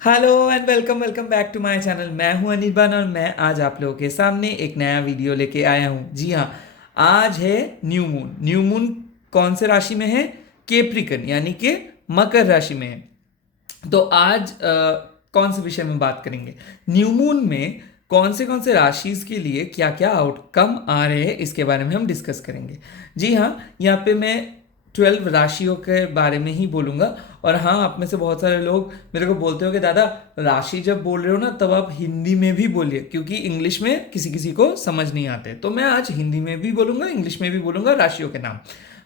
Hello and welcome welcome back to my channel. मैं हूं अनिर्बान और मैं आज आप लोगों के सामने एक नया वीडियो लेके आया हूं। जी हाँ, आज है न्यू मून। न्यू मून कौन से राशि में है? केप्रिकन यानी कि मकर राशि में है। तो आज कौन से विषय में बात करेंगे? न्यू मून में कौन से राशि के लिए क्या क्या आउटकम आ रहे हैं इसके बारे में हम डिस्कस करेंगे। जी हाँ, यहाँ पे मैं 12 राशियों के बारे में ही बोलूंगा। और हाँ, आप में से बहुत सारे लोग मेरे को बोलते हो कि दादा, राशि जब बोल रहे हो ना तब आप हिंदी में भी बोलिए, क्योंकि इंग्लिश में किसी किसी को समझ नहीं आते। तो मैं आज हिंदी में भी बोलूंगा, इंग्लिश में भी बोलूंगा राशियों के नाम।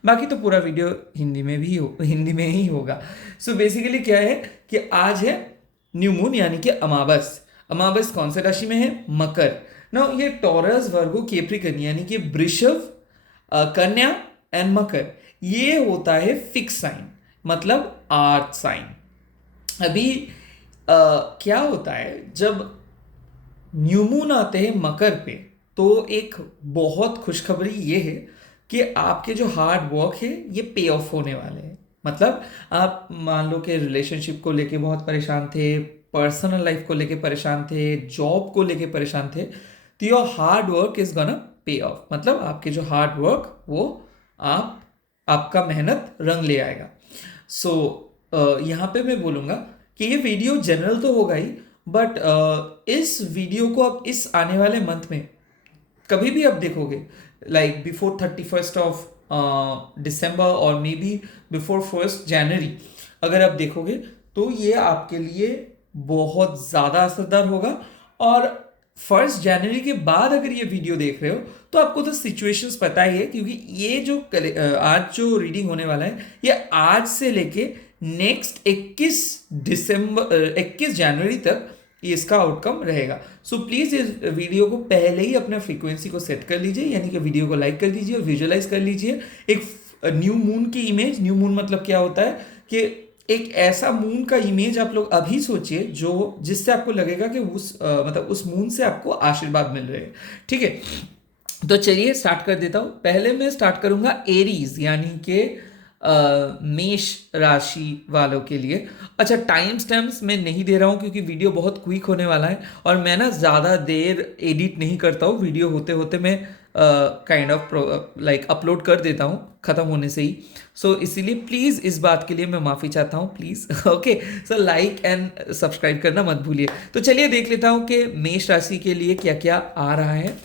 बाकी तो पूरा वीडियो हिंदी में ही होगा। सो बेसिकली क्या है कि आज है न्यू मून यानी कि अमावस। अमावस कौन से राशि में है? मकर। ना ये टॉरस, वर्गो, केप्रिकन यानी कि वृषभ, कन्या एंड मकर, ये होता है फिक्स साइन, मतलब आर्थ साइन। अभी क्या होता है जब न्यू मून आते हैं मकर पे, तो एक बहुत खुशखबरी ये है कि आपके जो हार्ड वर्क है ये पे ऑफ होने वाले हैं। मतलब आप मान लो कि रिलेशनशिप को लेके बहुत परेशान थे, पर्सनल लाइफ को लेके परेशान थे, जॉब को लेके परेशान थे, तो your hard work is gonna pay of. मतलब आपके जो हार्ड वर्क वो आप आपका मेहनत रंग ले आएगा। सो यहाँ पे मैं बोलूँगा कि ये वीडियो जनरल तो होगा ही, बट इस वीडियो को आप इस आने वाले मंथ में कभी भी आप देखोगे, लाइक बिफोर 31st दिसंबर और मे बी बिफोर 1st जनवरी, अगर आप देखोगे तो ये आपके लिए बहुत ज़्यादा असरदार होगा। और 1st जनवरी के बाद अगर ये वीडियो देख रहे हो तो आपको तो सिचुएशंस पता ही है, क्योंकि ये जो आज जो रीडिंग होने वाला है ये आज से लेके नेक्स्ट 21 जनवरी तक इसका आउटकम रहेगा। सो प्लीज इस वीडियो को पहले ही अपना फ्रीक्वेंसी को सेट कर लीजिए, यानी कि वीडियो को लाइक कर दीजिए और विजुअलाइज कर लीजिए एक न्यू मून की इमेज। न्यू मून मतलब क्या होता है कि एक ऐसा मून का इमेज आप लोग अभी सोचिए जो जिससे आपको लगेगा कि मतलब उस मून से आपको आशीर्वाद मिल रहे हैं। ठीक है, तो चलिए स्टार्ट कर देता हूं। पहले मैं स्टार्ट करूंगा एरीज यानी कि मेष राशि वालों के लिए। अच्छा, टाइम स्टैम्प्स मैं नहीं दे रहा हूँ क्योंकि वीडियो बहुत क्विक होने वाला है और मैं ना ज़्यादा देर एडिट नहीं करता हूँ। वीडियो होते होते मैं काइंड ऑफ लाइक अपलोड कर देता हूँ ख़त्म होने से ही। सो इसीलिए प्लीज़ इस बात के लिए मैं माफ़ी चाहता हूँ, please. Okay, so like and subscribe करना मत भूलिए। तो चलिए देख लेता हूँ कि मेष राशि के लिए क्या क्या आ रहा है।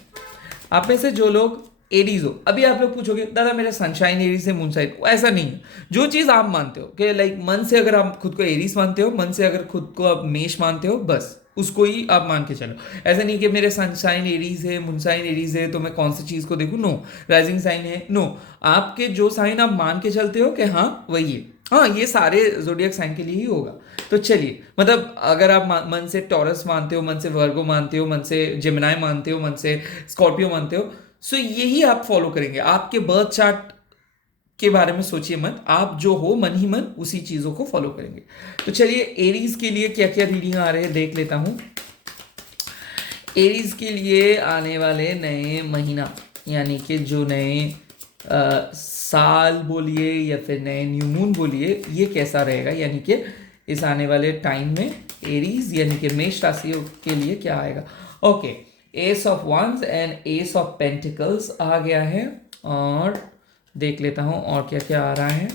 आप में से जो लोग एरीज हो, अभी आप लोग पूछोगे दादा मेरा सनशाइन एरीज है, मून साइन, ऐसा नहीं है। जो चीज़ आप मानते हो कि लाइक मन से अगर आप खुद को एरीज मानते हो, मन से अगर खुद को आप मेष मानते हो, बस उसको ही आप मान के चलो। ऐसा नहीं कि मेरे सनशाइन एरीज है, मून साइन एरीज है तो मैं कौन सी चीज़ को देखूं। नो, राइजिंग साइन है, नो, आपके जो साइन आप मान के चलते हो कि हाँ वही है, हाँ ये सारे जोडियक साइन के लिए ही होगा। तो चलिए, मतलब अगर आप मन से टॉरस मानते हो, मन से वर्गो मानते हो, मन से जिमिनाई मानते हो, मन से स्कॉर्पियो मानते हो, सो यही आप फॉलो करेंगे। आपके बर्थ चार्ट के बारे में सोचिए मत, आप जो हो मन ही मन उसी चीजों को फॉलो करेंगे। तो चलिए एरीज के लिए क्या क्या रीडिंग आ रहे हैं देख लेता हूं। एरीज के लिए आने वाले नए महीना यानी कि जो नए साल बोलिए या फिर नए न्यू मून बोलिए, ये कैसा रहेगा, यानी कि इस आने वाले टाइम में एरीज यानी कि मेष राशियों के लिए क्या आएगा। Okay, ace of wands and ace of pentacles आ गया है और देख लेता हूँ और क्या क्या आ रहा है।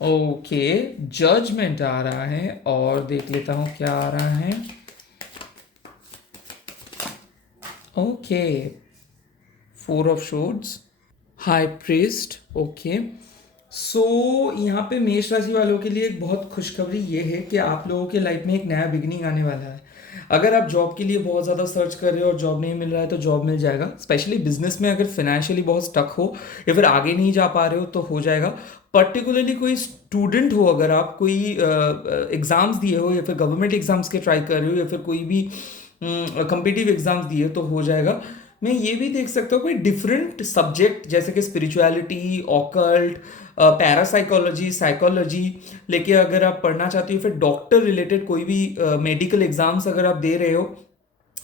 ओके, जजमेंट आ रहा है और देख लेता हूँ क्या आ रहा है। Okay, 4 of swords, high priest. Okay, so यहाँ पे मेष राशि वालों के लिए एक बहुत खुशखबरी ये है कि आप लोगों के लाइफ में एक नया बिगिनिंग आने वाला है। अगर आप जॉब के लिए बहुत ज़्यादा सर्च कर रहे हो और जॉब नहीं मिल रहा है तो जॉब मिल जाएगा। स्पेशली बिजनेस में अगर फाइनेंशियली बहुत स्टक हो या फिर आगे नहीं जा पा रहे हो तो हो जाएगा। पर्टिकुलरली कोई स्टूडेंट हो, अगर आप कोई एग्ज़ाम्स दिए हो या फिर गवर्नमेंट एग्ज़ाम्स के ट्राई कर रहे हो या फिर कोई भी कम्पिटिटिव एग्ज़ाम्स दिए तो हो जाएगा। मैं ये भी देख सकता हूँ कोई डिफरेंट सब्जेक्ट जैसे कि स्पिरिचुअलिटी, ऑकल्ट, पैरासाइकोलॉजी, साइकोलॉजी लेके अगर आप पढ़ना चाहते हो, फिर डॉक्टर रिलेटेड कोई भी मेडिकल एग्जाम्स अगर आप दे रहे हो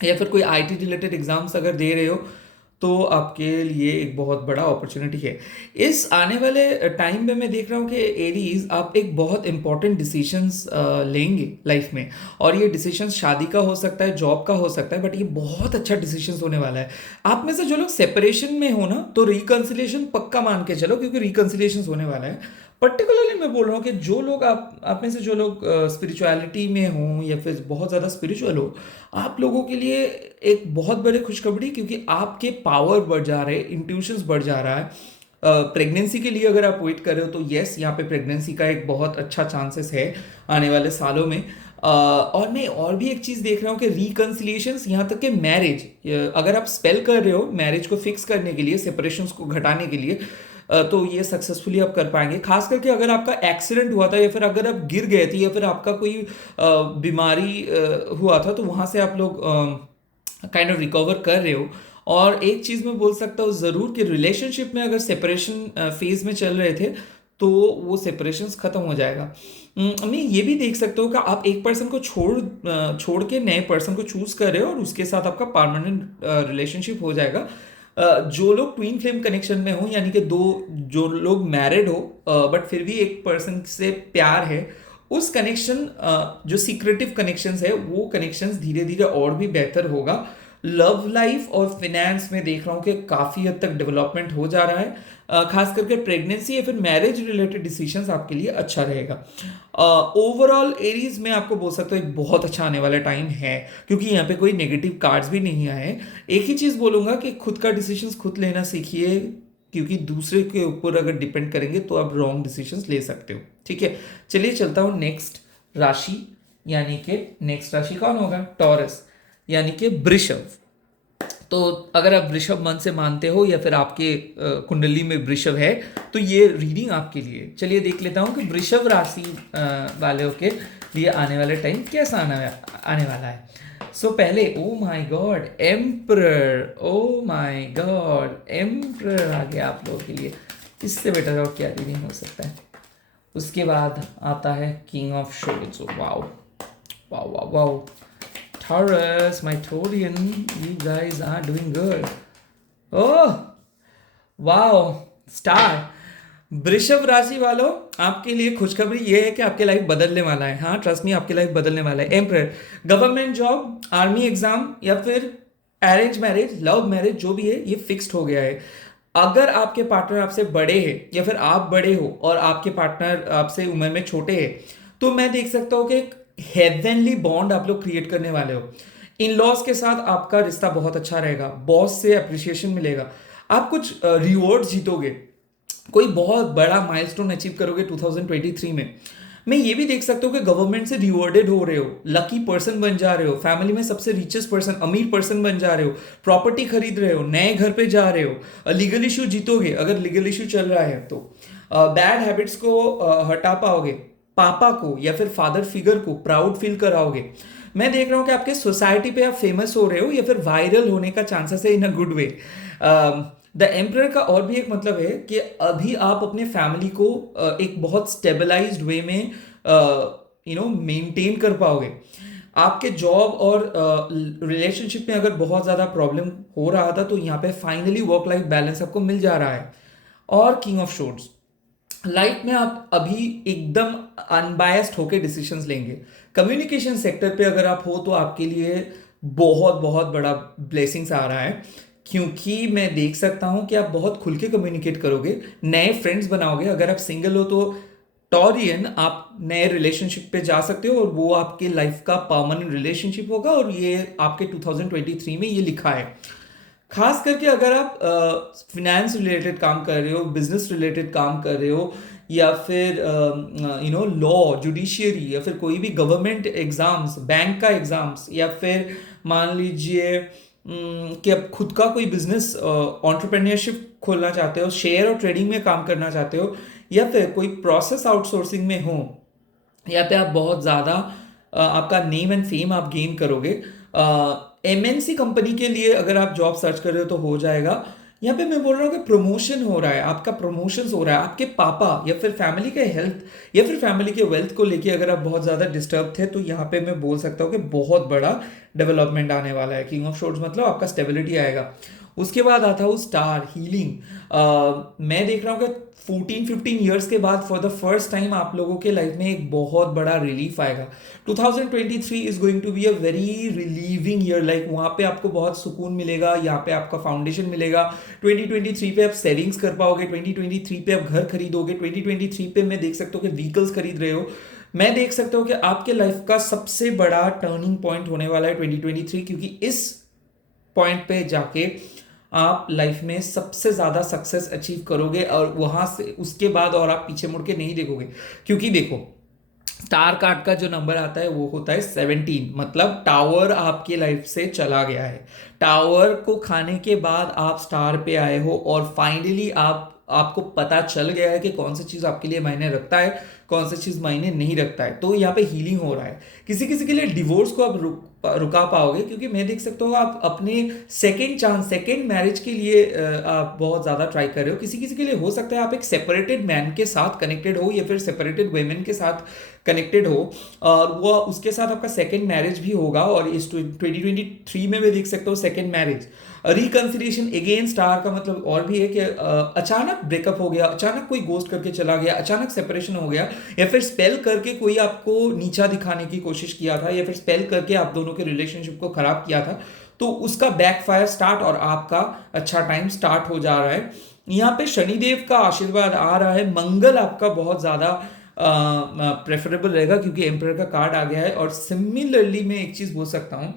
या फिर कोई आईटी रिलेटेड एग्जाम्स अगर दे रहे हो, तो आपके लिए एक बहुत बड़ा अपॉर्चुनिटी है। इस आने वाले टाइम में मैं देख रहा हूँ कि एरीज आप एक बहुत इंपॉर्टेंट डिसीजंस लेंगे लाइफ में, और ये डिसीजंस शादी का हो सकता है, जॉब का हो सकता है, बट ये बहुत अच्छा डिसीजंस होने वाला है। आप में से जो लोग सेपरेशन में हो ना, तो रिकंसिलिएशन पक्का मान के चलो, क्योंकि रिकंसिलिएशन होने वाला है। पर्टिकुलरली मैं बोल रहा हूँ कि जो लोग आप में से जो लोग स्पिरिचुअलिटी में हो या फिर बहुत ज़्यादा स्पिरिचुअल हो, आप लोगों के लिए एक बहुत बड़ी खुशखबरी, क्योंकि आपके पावर बढ़ जा रहे हैं, इंट्यूशंस बढ़ जा रहा है। प्रेगनेंसी के लिए अगर आप वेट कर रहे हो तो यस, यहाँ पे प्रेगनेंसी का एक बहुत अच्छा चांसेस है आने वाले सालों में। और मैं और भी एक चीज़ देख रहा हूँ कि रिकन्सिलिएशंस, यहाँ तक कि मैरिज, अगर आप स्पेल कर रहे हो मैरिज को फिक्स करने के लिए, सेपरेशंस को घटाने के लिए, तो ये सक्सेसफुली आप कर पाएंगे। खास करके अगर आपका एक्सीडेंट हुआ था, या फिर अगर आप गिर गए थे, या फिर आपका कोई बीमारी हुआ था, तो वहाँ से आप लोग काइंड ऑफ रिकवर कर रहे हो। और एक चीज़ मैं बोल सकता हूँ ज़रूर कि रिलेशनशिप में अगर सेपरेशन फेज में चल रहे थे, तो वो सेपरेशंस खत्म हो जाएगा। मैं ये भी देख सकता हूँ कि आप एक पर्सन को छोड़ के नए पर्सन को चूज कर रहे हो, और उसके साथ आपका परमानेंट रिलेशनशिप हो जाएगा। जो लोग ट्विन फ्लेम कनेक्शन में हो, यानी कि दो जो लोग मैरिड हो बट फिर भी एक पर्सन से प्यार है, उस कनेक्शन, जो सीक्रेटिव कनेक्शंस है, वो कनेक्शंस धीरे धीरे और भी बेहतर होगा। लव लाइफ और फिनेंस में देख रहा हूँ कि काफ़ी हद तक डेवलपमेंट हो जा रहा है। खास करके प्रेगनेंसी या फिर मैरिज रिलेटेड डिसीजंस आपके लिए अच्छा रहेगा। ओवरऑल एरीज में आपको बोल सकता हूँ एक बहुत अच्छा आने वाला टाइम है, क्योंकि यहाँ पे कोई नेगेटिव कार्ड्स भी नहीं आए हैं। एक ही चीज़ बोलूँगा कि खुद का डिसीजंस खुद लेना सीखिए, क्योंकि दूसरे के ऊपर अगर डिपेंड करेंगे तो आप रॉन्ग डिसीजंस ले सकते हो। ठीक है, चलिए चलता हूँ नेक्स्ट राशि, यानी कि नेक्स्ट राशि कौन होगा? टॉरस, यानी कि वृषभ। तो अगर आप वृषभ मन से मानते हो, या फिर आपके कुंडली में वृषभ है, तो ये रीडिंग आपके लिए। चलिए देख लेता हूँ कि वृषभ राशि वालों के लिए आने वाले टाइम कैसा आने वाला है। सो पहले, oh my god, emperor, oh my god, emperor आ गया आप लोगों के लिए। इससे बेटर और क्या रीडिंग हो सकता है। उसके बाद आता है king of swords. Wow wow wow wow, Taurus, my Taurian, you guys are doing good. Oh, wow, star. वृषभ राशि वालों, आपके लिए खुशखबरी ये है कि आपके लाइफ बदलने वाला है। हाँ, ट्रस्ट मी, आपके लाइफ बदलने वाला है। Emperor, government job, army exam, या फिर अरेंज मैरिज, लव मैरिज, जो भी है, ये फिक्स्ड हो गया है। अगर आपके पार्टनर आपसे बड़े हैं, या फिर आप बड़े हो और आपके पार्टनर आपसे उम्र में छोटे हैं, तो मैं देख सकता हूँ कि एक हेवनली बॉन्ड आप लोग क्रिएट करने वाले हो। इन लॉज के साथ आपका रिश्ता बहुत अच्छा रहेगा, बॉस से अप्रिसिएशन मिलेगा, आप कुछ रिवॉर्ड जीतोगे, कोई बहुत बड़ा माइलस्टोन अचीव करोगे 2023 में। मैं ये भी देख सकता हूँ कि गवर्नमेंट से रिवॉर्डेड हो रहे हो, लकी पर्सन बन जा रहे हो, फैमिली में सबसे रिचेस्ट पर्सन, अमीर पर्सन बन जा रहे हो, प्रॉपर्टी खरीद रहे हो, नए घर पे जा रहे हो, लीगल इशू जीतोगे अगर लीगल इशू चल रहा है तो, बैड हैबिट्स को हटा पाओगे, पापा को या फिर फादर फिगर को प्राउड फील कराओगे। मैं देख रहा हूँ कि आपके सोसाइटी पे आप फेमस हो रहे हो, या फिर वायरल होने का चांसेस है in a good way. The emperor का और भी एक मतलब है कि अभी आप अपने फैमिली को एक बहुत स्टेबलाइज्ड वे में मेंटेन कर पाओगे। आपके जॉब और रिलेशनशिप में अगर बहुत ज़्यादा प्रॉब्लम हो रहा था, तो यहाँ पे फाइनली वर्क लाइफ बैलेंस आपको मिल जा रहा है। और किंग ऑफ शोर्ड्स, लाइफ में आप अभी एकदम अनबायस्ड होकर डिसीजंस लेंगे। कम्युनिकेशन सेक्टर पे अगर आप हो, तो आपके लिए बहुत बहुत बड़ा ब्लेसिंग्स आ रहा है, क्योंकि मैं देख सकता हूं कि आप बहुत खुल के कम्युनिकेट करोगे, नए फ्रेंड्स बनाओगे। अगर आप सिंगल हो तो टॉरियन, आप नए रिलेशनशिप पे जा सकते हो, और वो आपके लाइफ का परमानेंट रिलेशनशिप होगा, और ये आपके 2023 में ये लिखा है। खास करके अगर आप फिनेंस रिलेटेड काम कर रहे हो, बिजनेस रिलेटेड काम कर रहे हो, या फिर लॉ, जुडिशियरी, या फिर कोई भी गवर्नमेंट एग्जाम्स, बैंक का एग्जाम्स, या फिर मान लीजिए कि आप खुद का कोई बिजनेस एंटरप्रेन्योरशिप खोलना चाहते हो, शेयर और ट्रेडिंग में काम करना चाहते हो, या फिर कोई प्रोसेस आउटसोर्सिंग में हो, या पे आप बहुत ज़्यादा आपका नेम एंड फेम आप गेन करोगे। एमएनसी कंपनी के लिए अगर आप जॉब सर्च कर रहे हो तो हो जाएगा। यहाँ पे मैं बोल रहा हूँ कि प्रमोशन हो रहा है, आपका प्रमोशन हो रहा है। आपके पापा या फिर फैमिली के हेल्थ या फिर फैमिली के वेल्थ को लेके अगर आप बहुत ज़्यादा डिस्टर्ब थे, तो यहाँ पे मैं बोल सकता हूँ कि बहुत बड़ा डेवलपमेंट आने वाला है। किंग ऑफ शोर्ड्स मतलब आपका स्टेबिलिटी आएगा। उसके बाद आता है वो स्टार हीलिंग। मैं देख रहा हूँ कि 14-15 ईयर्स के बाद फॉर द फर्स्ट टाइम आप लोगों के लाइफ में एक बहुत बड़ा रिलीफ आएगा। 2023 is going to be a very relieving year, like वहाँ पे आपको बहुत सुकून मिलेगा, यहाँ पे आपका फाउंडेशन मिलेगा। 2023 पे आप सेविंग्स कर पाओगे, 2023 पे आप घर खरीदोगे, 2023 पे मैं देख सकता हूँ कि व्हीकल्स खरीद रहे हो। मैं देख सकता हूँ कि आपके लाइफ का सबसे बड़ा टर्निंग पॉइंट होने वाला है 2023, क्योंकि इस पॉइंट पे जाके आप लाइफ में सबसे ज्यादा सक्सेस अचीव करोगे, और वहां से उसके बाद और आप पीछे मुड़ के नहीं देखोगे। क्योंकि देखो, स्टार कार्ड का जो नंबर आता है वो होता है 17, मतलब टावर आपके लाइफ से चला गया है। टावर को खाने के बाद आप स्टार पे आए हो, और फाइनली आपको पता चल गया है कि कौन सी चीज आपके लिए मायने रखता है, कौन सी चीज मायने नहीं रखता है। तो यहाँ पे हीलिंग हो रहा है। किसी किसी के लिए डिवोर्स को आप रुका पाओगे, क्योंकि मैं देख सकता हूँ आप अपने सेकेंड चांस, सेकेंड मैरिज के लिए आप बहुत ज़्यादा ट्राई कर रहे हो। किसी किसी के लिए हो सकता है आप एक सेपरेटेड मैन के साथ कनेक्टेड हो, या फिर सेपरेटेड वेमेन के साथ कनेक्टेड हो, और वो उसके साथ आपका सेकेंड मैरिज भी होगा। और इस 2023 में मैं देख सकता हूँ second marriage, reconciliation again. Star का मतलब और भी है कि अचानक ब्रेकअप हो गया, अचानक कोई गोस्ट करके चला गया, अचानक सेपरेशन हो गया, या फिर स्पेल करके कोई आपको नीचा दिखाने की कोशिश किया था, या फिर स्पेल करके आप दोनों के रिलेशनशिप को खराब किया था, तो उसका बैकफायर स्टार्ट, और आपका अच्छा टाइम स्टार्ट हो जा रहा है। यहाँ पे शनिदेव का आशीर्वाद आ रहा है, मंगल आपका बहुत ज्यादा प्रेफरेबल रहेगा, क्योंकि एम्परर का कार्ड आ गया है। और सिमिलरली मैं एक चीज बोल सकता हूँ,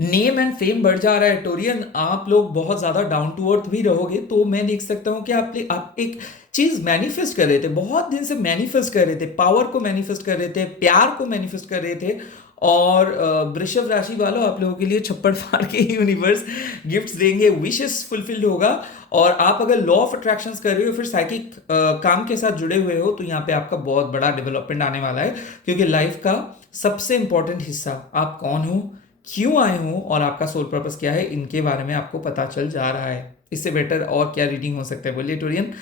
नेम एंड फेम बढ़ जा रहा है टोरियन। आप लोग बहुत ज्यादा डाउन टू अर्थ भी रहोगे, तो मैं देख सकता हूँ कि आप एक चीज मैनिफेस्ट कर रहे थे, बहुत दिन से मैनिफेस्ट कर रहे थे, पावर को मैनिफेस्ट कर रहे थे, प्यार को मैनिफेस्ट कर रहे थे। और वृषभ राशि वालों, आप लोगों के लिए छप्पड़ फाड़ के यूनिवर्स गिफ्ट्स देंगे, विशेस फुलफिल्ड होगा। और आप अगर लॉ ऑफ अट्रैक्शंस कर रहे हो, फिर साइकिक काम के साथ जुड़े हुए हो, तो यहाँ पे आपका बहुत बड़ा डेवलपमेंट आने वाला है। क्योंकि लाइफ का सबसे इंपॉर्टेंट हिस्सा, आप कौन हो, क्यों आए हो, और आपका सोल पर्पस क्या है, इनके बारे में आपको पता चल जा रहा है। इससे बेटर और क्या रीडिंग हो सकता है, बोलिए टोरियन।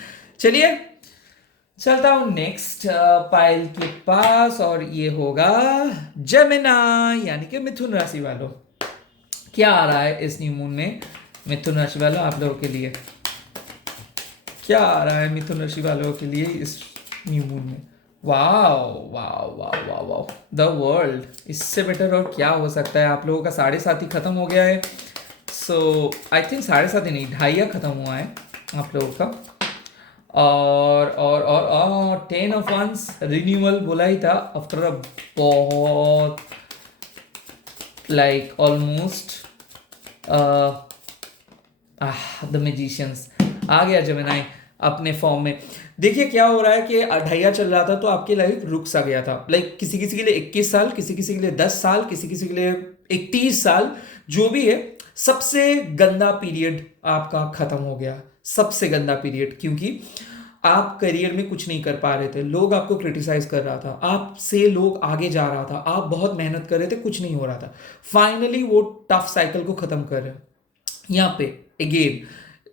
चलिए चलता हूं नेक्स्ट पाइल के पास, और ये होगा जेमिनी, यानी कि मिथुन राशि वालों। क्या आ रहा है इस न्यू मून में मिथुन राशि वालों आप लोगों के लिए? क्या आ रहा है मिथुन राशि वालों के लिए इस न्यू मून में? Wow wow wow wow wow, the world. इससे बेटर और क्या हो सकता है? आप लोगों का 7.5 ही खत्म हो गया है। सो आई थिंक 7.5 ही नहीं, 2.5 खत्म हुआ है आप लोगों का। और 10 ऑफ वंस रिन्यूअल बोला ही था आफ्टर अ बहुत लाइक ऑलमोस्ट द मैजिशियंस आ गया जेमिनी अपने फॉर्म में। देखिए क्या हो रहा है कि 2.5 चल रहा था, तो आपकी लाइफ रुक सा गया था। लाइक किसी किसी के लिए 21 साल, किसी किसी के लिए 10 साल, किसी किसी के लिए 31 साल, जो भी है, सबसे गंदा पीरियड आपका खत्म हो गया। सबसे गंदा पीरियड, क्योंकि आप करियर में कुछ नहीं कर पा रहे थे, लोग आपको क्रिटिसाइज कर रहा था, आपसे लोग आगे जा रहा था, आप बहुत मेहनत कर रहे थे, कुछ नहीं हो रहा था। फाइनली वो टफ साइकिल को खत्म कर रहे हैं। यहाँ पे again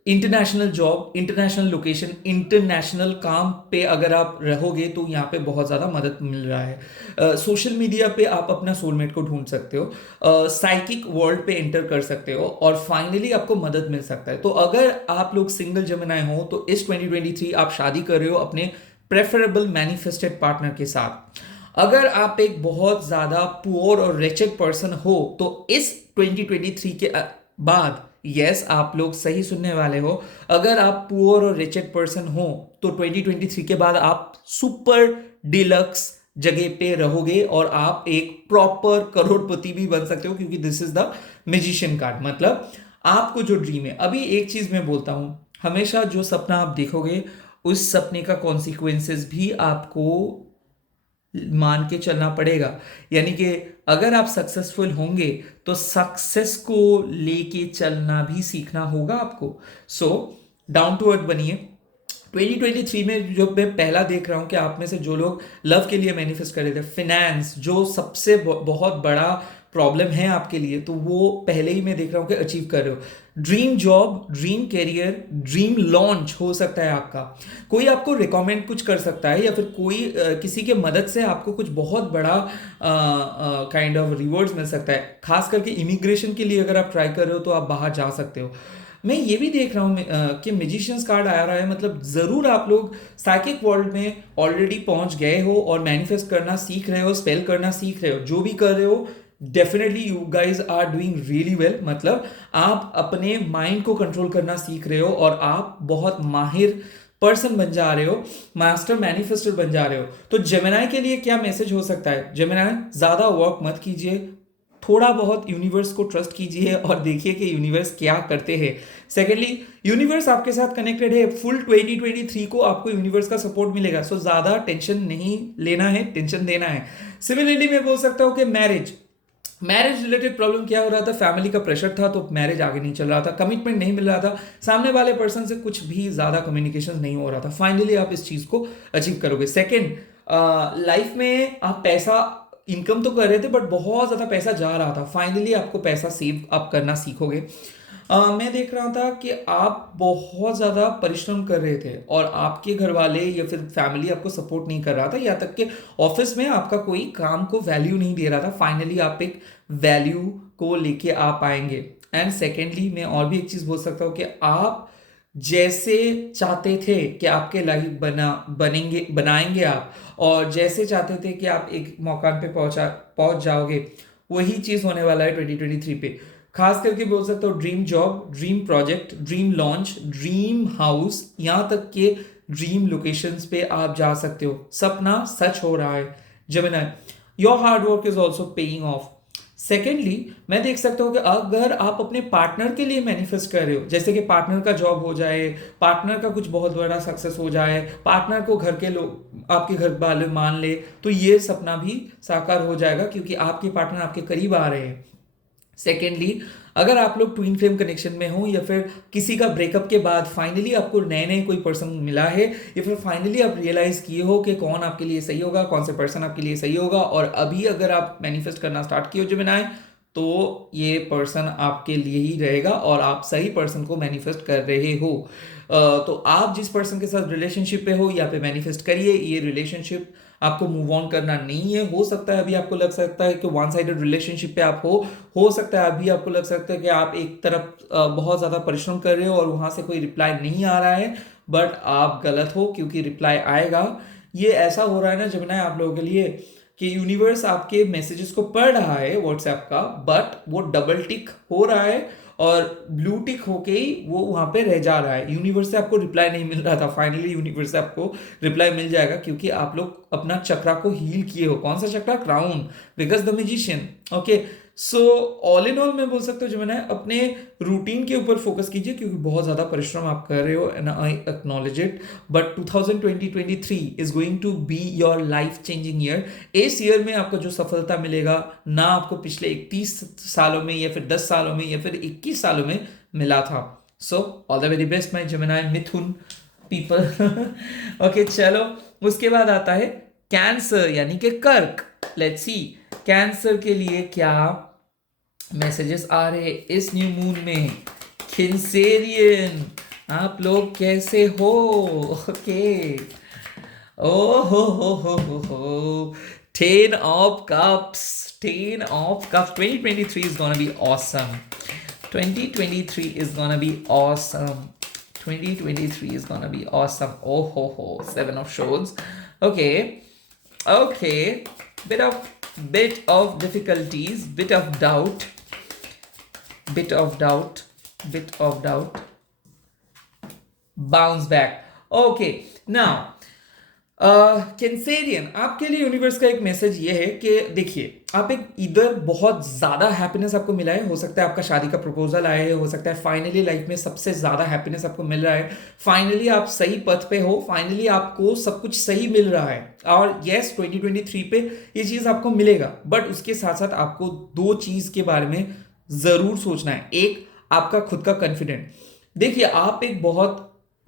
international job, international location, international काम पे अगर आप रहोगे, तो यहाँ पे बहुत ज़्यादा मदद मिल रहा है। सोशल मीडिया पे आप अपना सोलमेट को ढूंढ सकते हो, साइकिक वर्ल्ड पे एंटर कर सकते हो, और फाइनली आपको मदद मिल सकता है। तो अगर आप लोग सिंगल जेमिनी हो, तो इस 2023 आप शादी कर रहे हो अपने प्रेफरेबल मैनिफेस्टेड पार्टनर के साथ। अगर आप एक बहुत ज़्यादा पुअर और रिचेड पर्सन हो, तो इस 2023 के बाद, यस आप लोग सही सुनने वाले हो, अगर आप पुअर और रिचेड पर्सन हो, तो 2023 के बाद आप सुपर डिलक्स जगह पे रहोगे, और आप एक प्रॉपर करोड़पति भी बन सकते हो, क्योंकि this is the magician card. मतलब आपको जो ड्रीम है, अभी एक चीज मैं बोलता हूं, हमेशा जो सपना आप देखोगे, उस सपने का कॉन्सिक्वेंसेस भी आपको मान के चलना पड़ेगा। यानी कि अगर आप सक्सेसफुल होंगे, तो सक्सेस को लेके चलना भी सीखना होगा आपको। सो डाउन टू अर्थ बनिए। 2023 में जो मैं पहला देख रहा हूं कि आप में से जो लोग लव के लिए मैनिफेस्ट कर रहे थे, फिनेंस जो सबसे बहुत बड़ा प्रॉब्लम है आपके लिए, तो वो पहले ही मैं देख रहा हूँ कि अचीव कर रहे हो। Dream job, dream career, dream launch हो सकता है आपका। कोई आपको रिकमेंड कुछ कर सकता है, या फिर कोई किसी के मदद से आपको कुछ बहुत बड़ा काइंड ऑफ रिवॉर्ड्स मिल सकता है। खास करके इमिग्रेशन के लिए अगर आप ट्राई कर रहे हो तो आप बाहर जा सकते हो। मैं ये भी देख रहा हूँ कि मैजिशियंस कार्ड आ रहा है, मतलब ज़रूर आप लोग साइकिक वर्ल्ड में ऑलरेडी पहुंच गए हो और मैनिफेस्ट करना सीख रहे हो, स्पेल करना सीख रहे हो। जो भी कर रहे हो, definitely you guys are doing really well. मतलब आप अपने माइंड को कंट्रोल करना सीख रहे हो और आप बहुत माहिर पर्सन बन जा रहे हो, मास्टर मैनिफेस्टर बन जा रहे हो। तो जेमिनाई के लिए क्या मैसेज हो सकता है? जेमिनाई, ज़्यादा वर्क मत कीजिए, थोड़ा बहुत यूनिवर्स को ट्रस्ट कीजिए और देखिए कि यूनिवर्स क्या करते हैं। सेकेंडली, यूनिवर्स आपके साथ कनेक्टेड है। फुल 2023 को आपको यूनिवर्स का सपोर्ट मिलेगा, सो ज़्यादा टेंशन नहीं लेना है, टेंशन देना है। सिमिलरली मैं बोल सकता हूँ कि मैरिज रिलेटेड प्रॉब्लम क्या हो रहा था, फैमिली का प्रेशर था तो मैरिज आगे नहीं चल रहा था, कमिटमेंट नहीं मिल रहा था, सामने वाले पर्सन से कुछ भी ज़्यादा कम्युनिकेशन नहीं हो रहा था। फाइनली आप इस चीज़ को अचीव करोगे। सेकेंड, लाइफ में आप पैसा इनकम तो कर रहे थे बट बहुत ज़्यादा पैसा जा रहा था, फाइनली आपको पैसा सेव आप करना सीखोगे। मैं देख रहा था कि आप बहुत ज़्यादा परिश्रम कर रहे थे और आपके घर वाले या फिर फैमिली आपको सपोर्ट नहीं कर रहा था, यहाँ तक कि ऑफिस में आपका कोई काम को वैल्यू नहीं दे रहा था। फाइनली आप एक वैल्यू को लेके आ पाएंगे। एंड सेकेंडली, मैं और भी एक चीज़ बोल सकता हूँ कि आप जैसे चाहते थे कि आपके लाइफ बनाएंगे आप, और जैसे चाहते थे कि आप एक मकान पे पहुंच जाओगे, वही चीज़ होने वाला है 2023 पे। खास करके बोल सकता हूँ dream job, dream project, dream launch, dream house, यहाँ तक के ड्रीम लोकेशंस पे आप जा सकते हो। सपना सच हो रहा है Gemini. Your hard work is also paying off. Secondly, मैं देख सकता हूँ कि अगर आप अपने पार्टनर के लिए मैनिफेस्ट कर रहे हो, जैसे कि पार्टनर का जॉब हो जाए, पार्टनर का कुछ बहुत बड़ा सक्सेस हो जाए, पार्टनर को घर के लोग, आपके घर वाले मान ले, तो ये सपना भी साकार हो जाएगा क्योंकि आपके पार्टनर आपके करीब आ रहे हैं। सेकेंडली, अगर आप लोग ट्विन फ्लेम कनेक्शन में हो या फिर किसी का ब्रेकअप के बाद फाइनली आपको नए नए कोई पर्सन मिला है, या फिर फाइनली आप रियलाइज किए हो कि कौन आपके लिए सही होगा, कौन से पर्सन आपके लिए सही होगा, और अभी अगर आप मैनिफेस्ट करना स्टार्ट किए हो जेमिनी, तो ये पर्सन आपके लिए ही रहेगा और आप सही पर्सन को मैनिफेस्ट कर रहे हो। तो आप जिस पर्सन के साथ रिलेशनशिप पे हो, यहाँ पे मैनिफेस्ट करिए। ये रिलेशनशिप आपको मूव ऑन करना नहीं है। हो सकता है अभी आपको लग सकता है कि वन साइडेड रिलेशनशिप पे आप हो सकता है अभी आपको लग सकता है कि आप एक तरफ बहुत ज़्यादा परिश्रम कर रहे हो और वहाँ से कोई रिप्लाई नहीं आ रहा है, बट आप गलत हो क्योंकि रिप्लाई आएगा। ये ऐसा हो रहा है ना जेमिनी आप लोगों के लिए कि यूनिवर्स आपके मैसेजेस को पढ़ रहा है व्हाट्सएप का, बट वो डबल टिक हो रहा है और ब्लू टिक होके ही वो वहां पे रह जा रहा है। यूनिवर्स से आपको रिप्लाई नहीं मिल रहा था, फाइनली यूनिवर्स से आपको रिप्लाई मिल जाएगा क्योंकि आप लोग अपना चक्रा को हील किए हो। कौन सा chakra? Crown, because the magician. Okay, so all in all मैं बोल सकता हूँ जो मैंने अपने रूटीन के ऊपर फोकस कीजिए क्योंकि बहुत ज़्यादा परिश्रम आप कर रहे हो and I acknowledge it, but 2023 is going to be your life changing year. इस ईयर में आपको जो सफलता मिलेगा ना आपको पिछले 31 सालों में या फिर 10 सालों में या फिर 21 सालों में मिला था। So all the very best my Gemini Mithun people. Okay, चलो उसके बाद आता है कैंसर यानी कि कर्क। लेट्स सी कैंसर के लिए क्या मैसेजेस आ रहे हैं इस न्यू मून में। कैंसेरियन, आप लोग कैसे हो? ओके, ओ हो 10 of cups, 10 of cups। 2023 is gonna be awesome. 2023 is gonna be awesome. 2023 is gonna be awesome. Oh ho 7 of swords. Okay, bit of difficulties, bit of doubt. Bounce back. Okay, now Cancerian, आपके लिए universe का एक message ये है कि देखिए, आप एक इधर बहुत ज़्यादा हैप्पीनेस आपको मिला है, हो सकता है आपका शादी का प्रपोजल आया है, हो सकता है फाइनली लाइफ में सबसे ज़्यादा हैप्पीनेस आपको मिल रहा है, फाइनली आप सही पथ पे हो, फाइनली आपको सब कुछ सही मिल रहा है। और यस, 2023 पे ये चीज़ आपको मिलेगा, बट उसके साथ साथ आपको 2 चीज़ के बारे में ज़रूर सोचना है। एक, आपका खुद का कॉन्फिडेंट। देखिए, आप एक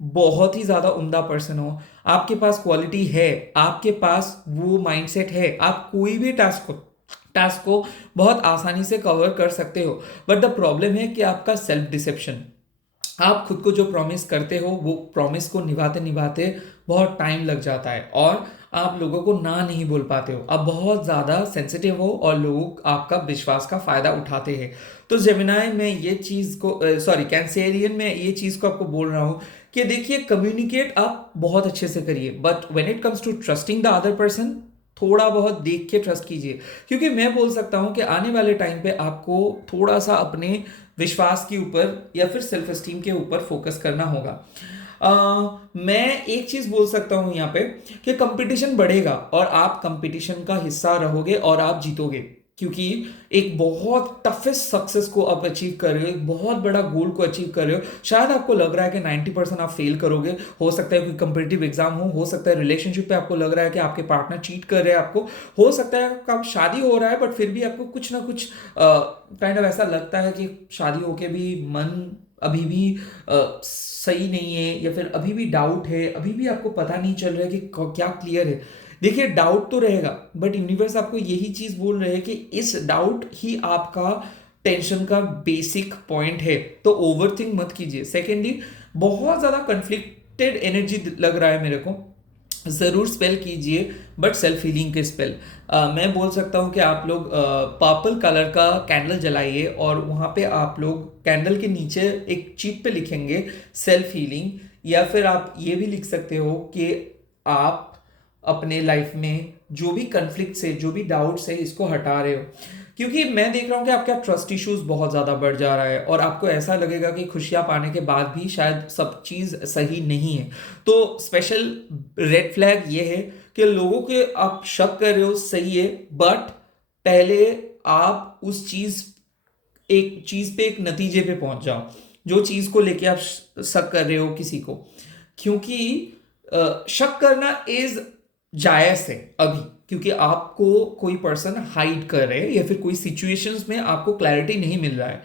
बहुत ही ज़्यादा उम्दा पर्सन हो, आपके पास क्वालिटी है, आपके पास वो माइंडसेट है, आप कोई भी टास्क को टास्क को बहुत आसानी से कवर कर सकते हो। बट द प्रॉब्लम है कि आपका सेल्फ डिसेप्शन, आप खुद को जो प्रॉमिस करते हो वो प्रॉमिस को निभाते निभाते बहुत टाइम लग जाता है और आप लोगों को ना नहीं बोल पाते हो। आप बहुत ज़्यादा सेंसिटिव हो और लोग आपका विश्वास का फ़ायदा उठाते हैं। तो जेमिनाई में ये चीज़ को कैंसेरियन में ये चीज़ को आपको बोल रहा हूँ कि देखिए, कम्युनिकेट आप बहुत अच्छे से करिए, but when it comes to trusting the other person, थोड़ा बहुत देख के ट्रस्ट कीजिए। क्योंकि मैं बोल सकता हूं कि आने वाले टाइम पे आपको थोड़ा सा अपने विश्वास के ऊपर या फिर सेल्फ एस्टीम के ऊपर फोकस करना होगा। मैं एक चीज बोल सकता हूं यहाँ पे कि कंपटीशन बढ़ेगा और आप कंपटीशन का हिस्सा रहोगे और आप जीतोगे, क्योंकि एक बहुत टफेस्ट सक्सेस को आप अचीव कर रहे हो, एक बहुत बड़ा गोल को अचीव कर रहे हो। शायद आपको लग रहा है कि 90% आप फेल करोगे, हो सकता है कोई कंपटीटिव एग्जाम हो सकता है रिलेशनशिप पे आपको लग रहा है कि आपके पार्टनर चीट कर रहे हैं आपको, हो सकता है आपका शादी हो रहा है बट फिर भी आपको कुछ ना कुछ काइंड ऑफ ऐसा लगता है कि शादी होके भी मन अभी भी सही नहीं है, या फिर अभी भी डाउट है, अभी भी आपको पता नहीं चल रहा है कि क्या क्लियर है। देखिए, डाउट तो रहेगा, बट यूनिवर्स आपको यही चीज बोल रहे हैं कि इस डाउट ही आपका टेंशन का बेसिक पॉइंट है, तो ओवरथिंक मत कीजिए। सेकेंडली, बहुत ज्यादा कन्फ्लिक्टेड एनर्जी लग रहा है मेरे को, ज़रूर स्पेल कीजिए, बट सेल्फ हीलिंग के स्पेल। मैं बोल सकता हूँ कि आप लोग पर्पल कलर का कैंडल जलाइए और वहाँ पे आप लोग कैंडल के नीचे एक चीट पे लिखेंगे सेल्फ हीलिंग, या फिर आप ये भी लिख सकते हो कि आप अपने लाइफ में जो भी कन्फ्लिक्ट है, जो भी डाउट्स है, इसको हटा रहे हो। क्योंकि मैं देख रहा हूँ कि आपका ट्रस्ट इश्यूज बहुत ज़्यादा बढ़ जा रहा है और आपको ऐसा लगेगा कि खुशियाँ पाने के बाद भी शायद सब चीज़ सही नहीं है। तो स्पेशल रेड फ्लैग ये है कि लोगों के आप शक कर रहे हो, सही है, बट पहले आप उस चीज़ एक चीज़ पे, एक नतीजे पे पहुंच जाओ, जो चीज़ को लेके आप शक कर रहे हो किसी को। क्योंकि शक करना इज जायज़ है अभी, क्योंकि आपको कोई पर्सन हाइड कर रहे हैं या फिर कोई सिचुएशंस में आपको क्लैरिटी नहीं मिल रहा है।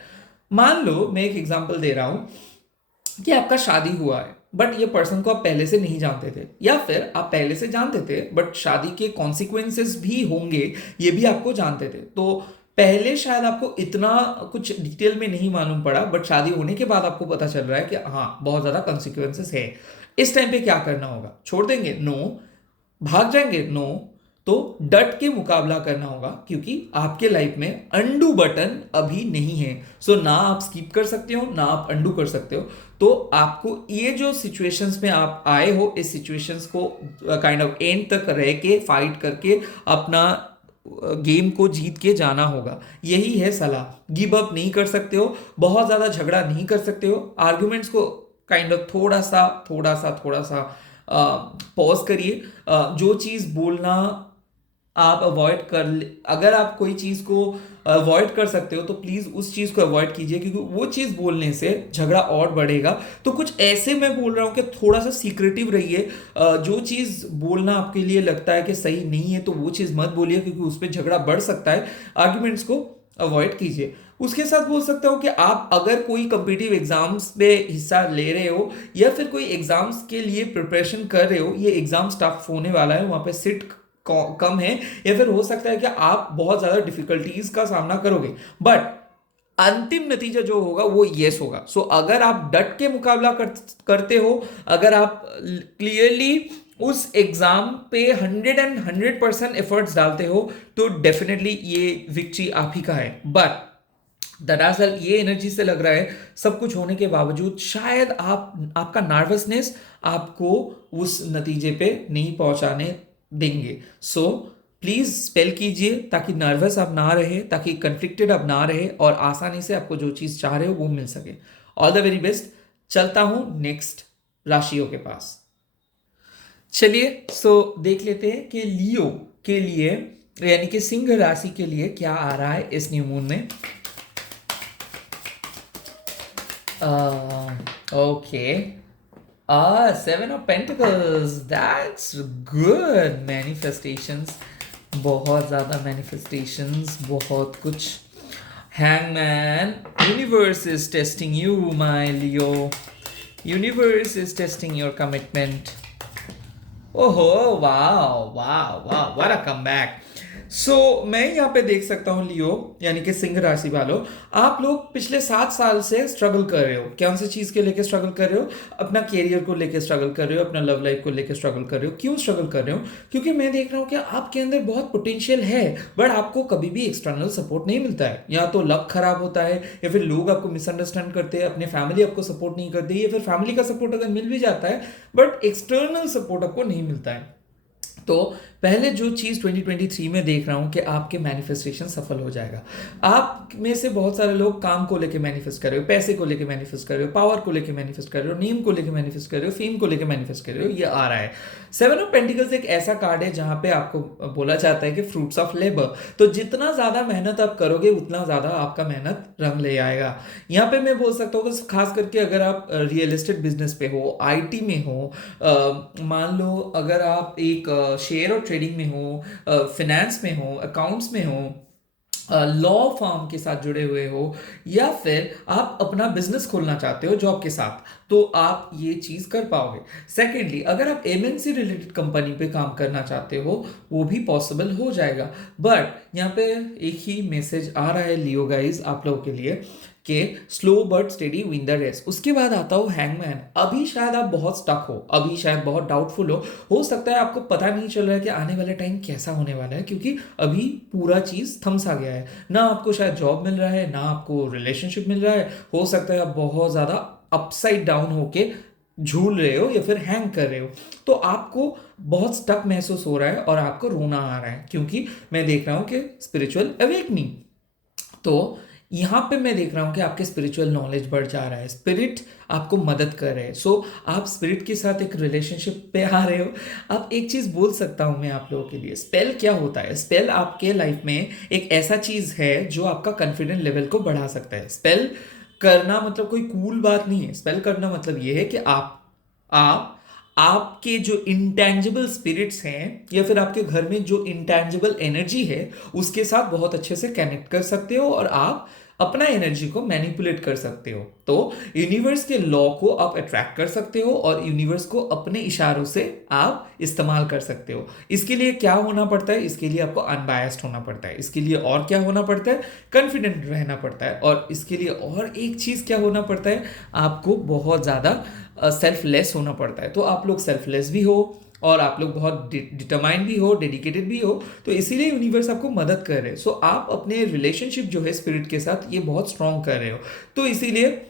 मान लो मैं एक एग्जांपल दे रहा हूं कि आपका शादी हुआ है बट ये पर्सन को आप पहले से नहीं जानते थे, या फिर आप पहले से जानते थे बट शादी के कॉन्सिक्वेंसेस भी होंगे ये भी आपको जानते थे। तो पहले शायद आपको इतना कुछ डिटेल में नहीं मालूम पड़ा, बट शादी होने के बाद आपको पता चल रहा है कि हाँ, बहुत ज्यादा कॉन्सिक्वेंसेस है। इस टाइम पे क्या करना होगा? छोड़ देंगे? नो। भाग जाएंगे? नो। तो डट के मुकाबला करना होगा, क्योंकि आपके लाइफ में अंडू बटन अभी नहीं है। सो ना आप स्किप कर सकते हो, ना आप अंडू कर सकते हो। तो आपको ये जो सिचुएशंस में आप आए हो, इस सिचुएशंस को काइंड ऑफ एंड तक रह के फाइट करके अपना गेम को जीत के जाना होगा। यही है सलाह। गिव अप नहीं कर सकते हो, बहुत ज्यादा झगड़ा नहीं कर सकते हो, आर्ग्यूमेंट्स को काइंड ऑफ थोड़ा सा पॉज करिए। जो चीज बोलना आप अवॉइड कर अगर आप कोई चीज को अवॉइड कर सकते हो तो प्लीज उस चीज को अवॉइड कीजिए, क्योंकि वो चीज बोलने से झगड़ा और बढ़ेगा। तो कुछ ऐसे मैं बोल रहा हूं कि थोड़ा सा सीक्रेटिव रहिए। जो चीज बोलना आपके लिए लगता है कि सही नहीं है तो वो चीज मत बोलिए, क्योंकि उस पर झगड़ा बढ़ सकता है। आर्ग्यूमेंट्स को अवॉइड कीजिए। उसके साथ बोल सकता हूँ कि आप अगर कोई कम्पिटिटिव एग्जाम्स में हिस्सा ले रहे हो या फिर कोई एग्जाम्स के लिए प्रिपरेशन कर रहे हो, ये एग्जाम टफ होने वाला है, वहां पे सिट कम है, या फिर हो सकता है कि आप बहुत ज्यादा डिफिकल्टीज का सामना करोगे, बट अंतिम नतीजा जो होगा वो यस होगा। सो अगर आप डट के मुकाबला करते हो, अगर आप क्लियरली उस एग्जाम पे 100% एफर्ट्स डालते हो, तो डेफिनेटली ये विक्ट्री आप ही का है। बट दरअसल ये एनर्जी से लग रहा है सब कुछ होने के बावजूद शायद आपका नर्वसनेस आपको उस नतीजे पे नहीं पहुंचाने देंगे। सो प्लीज स्पेल कीजिए ताकि नर्वस आप ना रहे, ताकि कंफ्लिक्टेड आप ना रहे और आसानी से आपको जो चीज चाह रहे हो वो मिल सके। All the very best. चलता हूं नेक्स्ट राशियों के पास। चलिए देख लेते हैं कि लियो के लिए, यानी कि सिंह राशि के लिए क्या आ रहा है इस न्यू मून में। Okay. Seven of Pentacles. That's good. Manifestations. बहुत ज़्यादा manifestations. बहुत कुछ. Hangman. Universe is testing you, my Leo. Universe is testing your commitment. Oh, wow. What a comeback. मैं यहाँ पे देख सकता हूँ लियो, यानी कि सिंह राशि वालों, आप लोग पिछले 7 साल से स्ट्रगल कर रहे हो। कौन सी चीज के लेके स्ट्रगल कर रहे हो? अपना कैरियर को लेके स्ट्रगल कर रहे हो, अपना लव लाइफ को लेके स्ट्रगल कर रहे हो। क्यों स्ट्रगल कर रहे हो? क्योंकि मैं देख रहा हूँ कि आपके अंदर बहुत पोटेंशियल है, बट आपको कभी भी एक्सटर्नल सपोर्ट नहीं मिलता है। या तो लक खराब होता है, या फिर लोग आपको मिसअंडरस्टैंड करते हैं, अपने फैमिली आपको सपोर्ट नहीं करती, या फिर फैमिली का सपोर्ट अगर मिल भी जाता है बट एक्सटर्नल सपोर्ट आपको नहीं मिलता है। तो पहले जो चीज़ 2023 में देख रहा हूं कि आपके मैनिफेस्टेशन सफल हो जाएगा। आप में से बहुत सारे लोग काम को लेके मैनिफेस्ट कर रहे हो, पैसे को लेके मैनिफेस्ट कर रहे हो, पावर को लेके मैनिफेस्ट कर रहे हो, नेम को लेके मैनिफेस्ट कर रहे हो, फेम को लेके मैनिफेस्ट कर रहे हो। ये आ रहा है। 7 ऑफ पेंटिकल्स एक ऐसा कार्ड है जहां पे आपको बोला जाता है कि फ्रूट्स ऑफ लेबर। तो जितना ज्यादा मेहनत आप करोगे उतना ज्यादा आपका मेहनत रंग ले आएगा। यहाँ पे मैं बोल सकता हूँ कि खास करके अगर आप रियल एस्टेट बिजनेस पे हो, आईटी में हो, मान लो अगर आप एक शेयर और ट्रेडिंग में हो, फाइनेंस में हो, अकाउंट्स में हो, लॉ फर्म के साथ जुड़े हुए हो, या फिर आप अपना बिजनेस खोलना चाहते हो जॉब के साथ, तो आप ये चीज कर पाओगे। सेकेंडली, अगर आप एमएनसी रिलेटेड कंपनी पे काम करना चाहते हो, वो भी पॉसिबल हो जाएगा। बट यहाँ पे एक ही मैसेज आ रहा है लियो गाइस आप लोगों के लिए कि slow but steady win the race. उसके बाद आता हो हैंगमैन। अभी शायद आप बहुत स्टक हो, अभी शायद बहुत डाउटफुल हो सकता है आपको पता नहीं चल रहा है कि आने वाला टाइम कैसा होने वाला है, क्योंकि अभी पूरा चीज थमसा गया है। ना आपको शायद जॉब मिल रहा है, ना आपको रिलेशनशिप मिल रहा है। हो सकता है आप बहुत ज्यादा अपसाइड डाउन होके झूल रहे हो या फिर हैंग कर रहे हो। तो आपको बहुत स्टक महसूस हो रहा है और आपको रोना आ रहा है, क्योंकि मैं देख रहा हूं कि स्पिरिचुअल अवेकनिंग। तो यहाँ पे मैं देख रहा हूँ कि आपके स्पिरिचुअल नॉलेज बढ़ जा रहा है, स्पिरिट आपको मदद कर रहे हैं। आप स्पिरिट के साथ एक रिलेशनशिप पे आ रहे हो। अब एक चीज बोल सकता हूँ मैं आप लोगों के लिए, स्पेल क्या होता है? स्पेल आपके लाइफ में एक ऐसा चीज है जो आपका कॉन्फिडेंस लेवल को बढ़ा सकता है। स्पेल करना मतलब कोई कूल बात नहीं है। स्पेल करना मतलब ये है कि आप आपके जो इंटेंजिबल स्पिरिट्स हैं, या फिर आपके घर में जो इंटेंजिबल एनर्जी है, उसके साथ बहुत अच्छे से कनेक्ट कर सकते हो और आप अपना एनर्जी को मैनिपुलेट कर सकते हो। तो यूनिवर्स के लॉ को आप अट्रैक्ट कर सकते हो और यूनिवर्स को अपने इशारों से आप इस्तेमाल कर सकते हो। इसके लिए क्या होना पड़ता है? इसके लिए आपको अनबायस्ड होना पड़ता है। इसके लिए और क्या होना पड़ता है? कॉन्फिडेंट रहना पड़ता है। और इसके लिए और एक चीज क्या होना पड़ता है? आपको बहुत ज्यादा सेल्फलेस होना पड़ता है। तो आप लोग सेल्फलेस भी हो और आप लोग बहुत डिटरमाइंड भी हो, डेडिकेटेड भी हो, तो इसीलिए यूनिवर्स आपको मदद कर रहे हैं। आप अपने रिलेशनशिप जो है स्पिरिट के साथ ये बहुत स्ट्रांग कर रहे हो। तो इसीलिए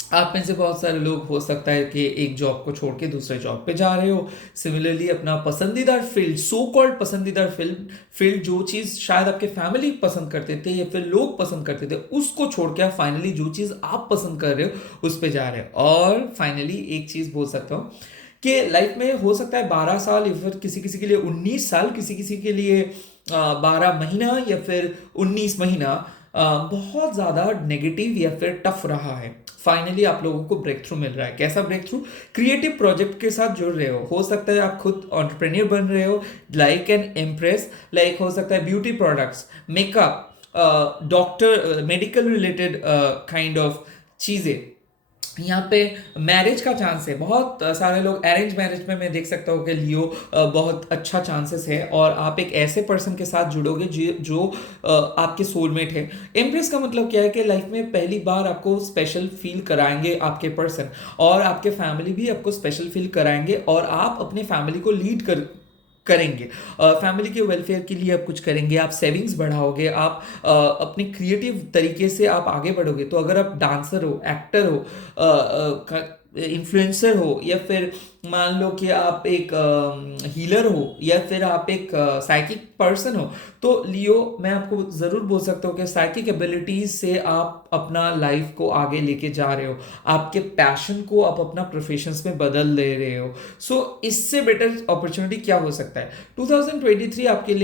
आप में से बहुत सारे लोग हो सकता है कि एक जॉब को छोड़ के दूसरे जॉब पे जा रहे हो। सिमिलरली अपना पसंदीदा फील्ड, सो कॉल्ड पसंदीदा फील्ड जो चीज़ शायद आपके फैमिली पसंद करते थे या फिर लोग पसंद करते थे, उसको छोड़ के आप फाइनली जो चीज़ आप पसंद कर रहे हो उस पर जा रहे हो। और फाइनली एक चीज़ बोल सकता हूँ कि लाइफ में हो सकता है 12 साल या फिर किसी किसी के लिए 19 साल, किसी किसी के लिए 12 महीना या फिर 19 महीना बहुत ज़्यादा नेगेटिव या फिर टफ रहा है। फाइनली आप लोगों को ब्रेक थ्रू मिल रहा है। कैसा ब्रेक थ्रू? क्रिएटिव प्रोजेक्ट के साथ जुड़ रहे हो सकता है आप खुद एंटरप्रेन्योर बन रहे हो, लाइक एन एम्प्रेस, लाइक हो सकता है beauty products, makeup, doctor, medical related kind of चीज़ें। यहाँ पे मैरिज का चांस है। बहुत सारे लोग अरेंज मैरिज में मैं देख सकता हूँ कि लियो बहुत अच्छा चांसेस है और आप एक ऐसे पर्सन के साथ जुड़ोगे जो आपके सोलमेट है। एम्प्रेस का मतलब क्या है कि लाइफ में पहली बार आपको स्पेशल फील कराएंगे आपके पर्सन, और आपके फैमिली भी आपको स्पेशल फील कराएंगे और आप अपने फैमिली को लीड करेंगे। फैमिली के वेलफेयर के लिए आप कुछ करेंगे, आप सेविंग्स बढ़ाओगे, आप अपने क्रिएटिव तरीके से आप आगे बढ़ोगे। तो अगर आप डांसर हो, एक्टर हो, इन्फ्लुएंसर हो, या फिर मान लो कि आप एक हीलर हो, या फिर आप एक साइकिक पर्सन हो, तो लियो मैं आपको ज़रूर बोल सकता हूँ कि साइकिक एबिलिटीज से आप अपना लाइफ को आगे लेके जा रहे हो। आपके पैशन को आप अपना प्रोफेशंस में बदल ले रहे हो। इससे बेटर अपॉर्चुनिटी क्या हो सकता है? 2023 आपके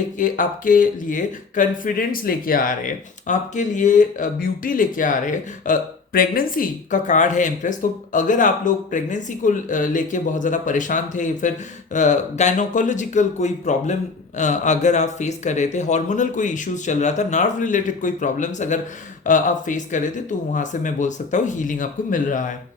लिए कॉन्फिडेंस लेके आ रहे हैं, आपके लिए ब्यूटी लेके आ रहे हैं। प्रेगनेंसी का कार्ड है एम्प्रेस। तो अगर आप लोग प्रेगनेंसी को लेके बहुत ज़्यादा परेशान थे, फिर गायनोकोलॉजिकल कोई प्रॉब्लम अगर आप फेस कर रहे थे, हार्मोनल कोई इश्यूज चल रहा था, नर्व रिलेटेड कोई प्रॉब्लम्स अगर आप फेस कर रहे थे, तो वहाँ से मैं बोल सकता हूँ हीलिंग आपको मिल रहा है।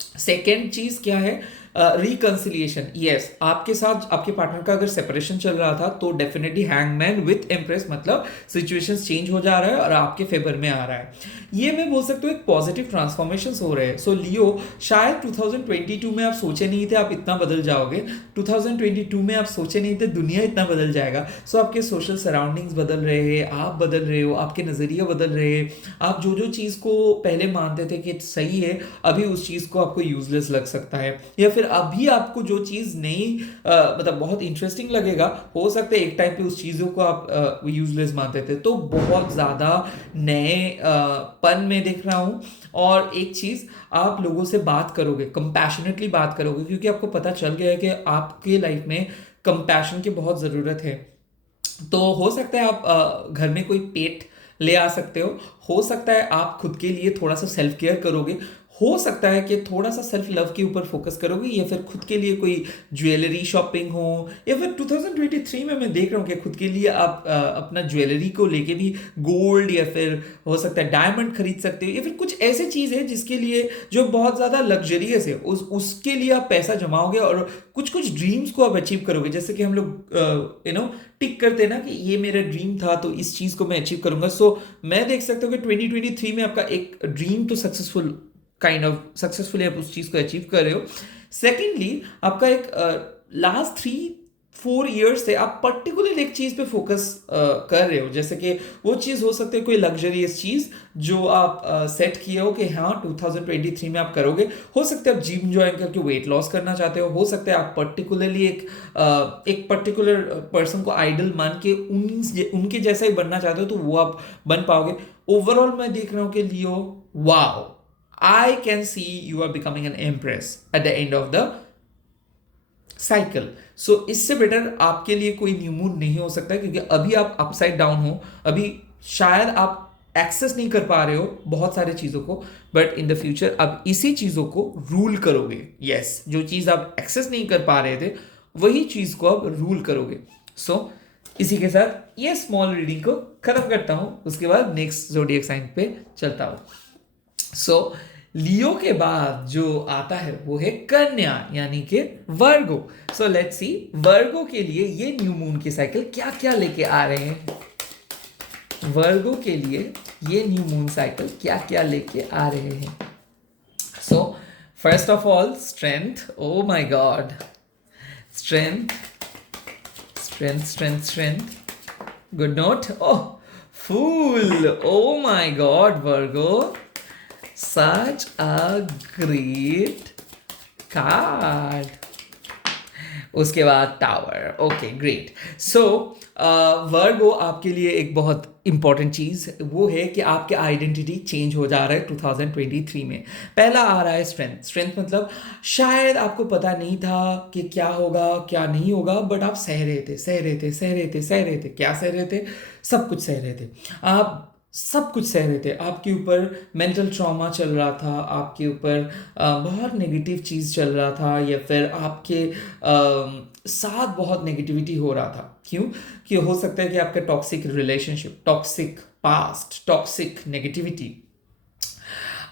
सेकेंड चीज़ क्या है? रिकंसिलिएशन, यस, आपके साथ आपके पार्टनर का अगर सेपरेशन चल रहा था तो डेफिनेटली हैंगमैन विथ एम्प्रेस, मतलब सिचुएशंस चेंज हो जा रहा है और आपके फेवर में आ रहा है। ये मैं बोल सकता हूँ एक पॉजिटिव ट्रांसफॉर्मेशन हो रहे हैं। सो लियो, शायद 2022 में आप सोचे नहीं थे आप इतना बदल जाओगे, 2022 में आप सोचे नहीं थे दुनिया इतना बदल जाएगा। सो आपके सोशल सराउंडिंग्स बदल रहे हैं, आप बदल रहे हो, आपके नज़रिए बदल रहे हैं। आप जो जो चीज़ को पहले मानते थे कि सही है, अभी उस चीज़ को आपको यूजलेस लग सकता है, या फिर अभी आपको जो चीज़ नहीं मतलब बहुत इंटरेस्टिंग लगेगा, हो सकता है एक टाइम पे उस चीज़ों को आप यूजलेस मानते थे। तो बहुत ज़्यादा नए पन में देख रहा हूँ। और एक चीज़, आप लोगों से बात करोगे, कंपैशनेटली बात करोगे, क्योंकि आपको पता चल गया है कि आपके लाइफ में कंपैशन की बहुत ज़रूरत है। तो हो सकता है आप घर में कोई पेट ले आ सकते हो सकता है आप खुद के लिए थोड़ा सा सेल्फ केयर करोगे, हो सकता है कि थोड़ा सा सेल्फ लव के ऊपर फोकस करोगे, या फिर खुद के लिए कोई ज्वेलरी शॉपिंग हो, या फिर 2023 में मैं देख रहा हूँ कि खुद के लिए आप अपना ज्वेलरी को लेके भी गोल्ड या फिर हो सकता है डायमंड खरीद सकते हो, या फिर कुछ ऐसी चीज़ है जिसके लिए जो बहुत ज़्यादा लग्जरियस है, उसके लिए आप पैसा जमाओगे और कुछ कुछ ड्रीम्स को आप अचीव करोगे। जैसे कि हम लोग टिक करते हैं ना कि ये मेरा ड्रीम था तो इस चीज़ को मैं अचीव करूंगा। सो मैं देख सकता हूँ कि 2023 में आपका एक ड्रीम तो सक्सेसफुली आप उस चीज़ को अचीव कर रहे हो। सेकेंडली, आपका एक लास्ट 3-4 ईयर्स से आप पर्टिकुलर एक चीज़ पे फोकस कर रहे हो, जैसे कि वो चीज़ हो सकती है कोई लग्जरियस चीज़ जो आप सेट किए हो कि हाँ 2023 में आप करोगे। हो सकता है आप जिम ज्वाइन करके वेट लॉस करना चाहते हो सकता है आप पर्टिकुलरली एक पर्टिकुलर पर्सन को आइडल मान के उनके जैसा ही बनना चाहते हो, तो वो आप बन पाओगे। ओवरऑल मैं देख रहा हूँ कि लियो, wow, I can see you are becoming an empress at the end of the cycle. So इससे बेटर आपके लिए कोई न्यू मून नहीं हो सकता, क्योंकि अभी आप अपसाइड डाउन हो, अभी शायद आप एक्सेस नहीं कर पा रहे हो बहुत सारे चीज़ों को, बट इन द फ्यूचर आप इसी चीज़ों को रूल करोगे। यस, जो चीज़ आप एक्सेस नहीं कर पा रहे थे वही चीज़ को आप रूल करोगे। सो इसी के साथ ये स्मॉल रीडिंग को खत्म करता हूँ, उसके बाद नेक्स्ट ज़ोडिएक साइन पे चलता हूँ। सो लियो के बाद जो आता है वो है कन्या, यानी कि वर्गो। सो लेट्स सी वर्गो के लिए ये न्यू मून की साइकिल क्या क्या लेके आ रहे हैं। वर्गो के लिए ये न्यू मून साइकिल क्या क्या लेके आ रहे हैं। So first of all strength, oh my god, strength strength strength strength, good note, oh fool, oh my god Virgo, such a great card। उसके बाद tower, okay great. So Virgo आपके लिए एक बहुत इंपॉर्टेंट चीज़ वो है कि आपके आइडेंटिटी चेंज हो जा रहा है 2023 में। पहला आ रहा है स्ट्रेंथ। स्ट्रेंथ मतलब शायद आपको पता नहीं था कि क्या होगा क्या नहीं होगा, बट आप सह रहे थे सह रहे थे सह रहे थे सह रहे थे। क्या सह रहे थे? सब कुछ सह रहे थे। आप सब कुछ सह रहे थे। आपके ऊपर मेंटल ट्रॉमा चल रहा था, आपके ऊपर बहुत नेगेटिव चीज़ चल रहा था, या फिर आपके साथ बहुत नेगेटिविटी हो रहा था। क्यों? कि हो सकता है कि आपका toxic relationship, toxic past, toxic negativity,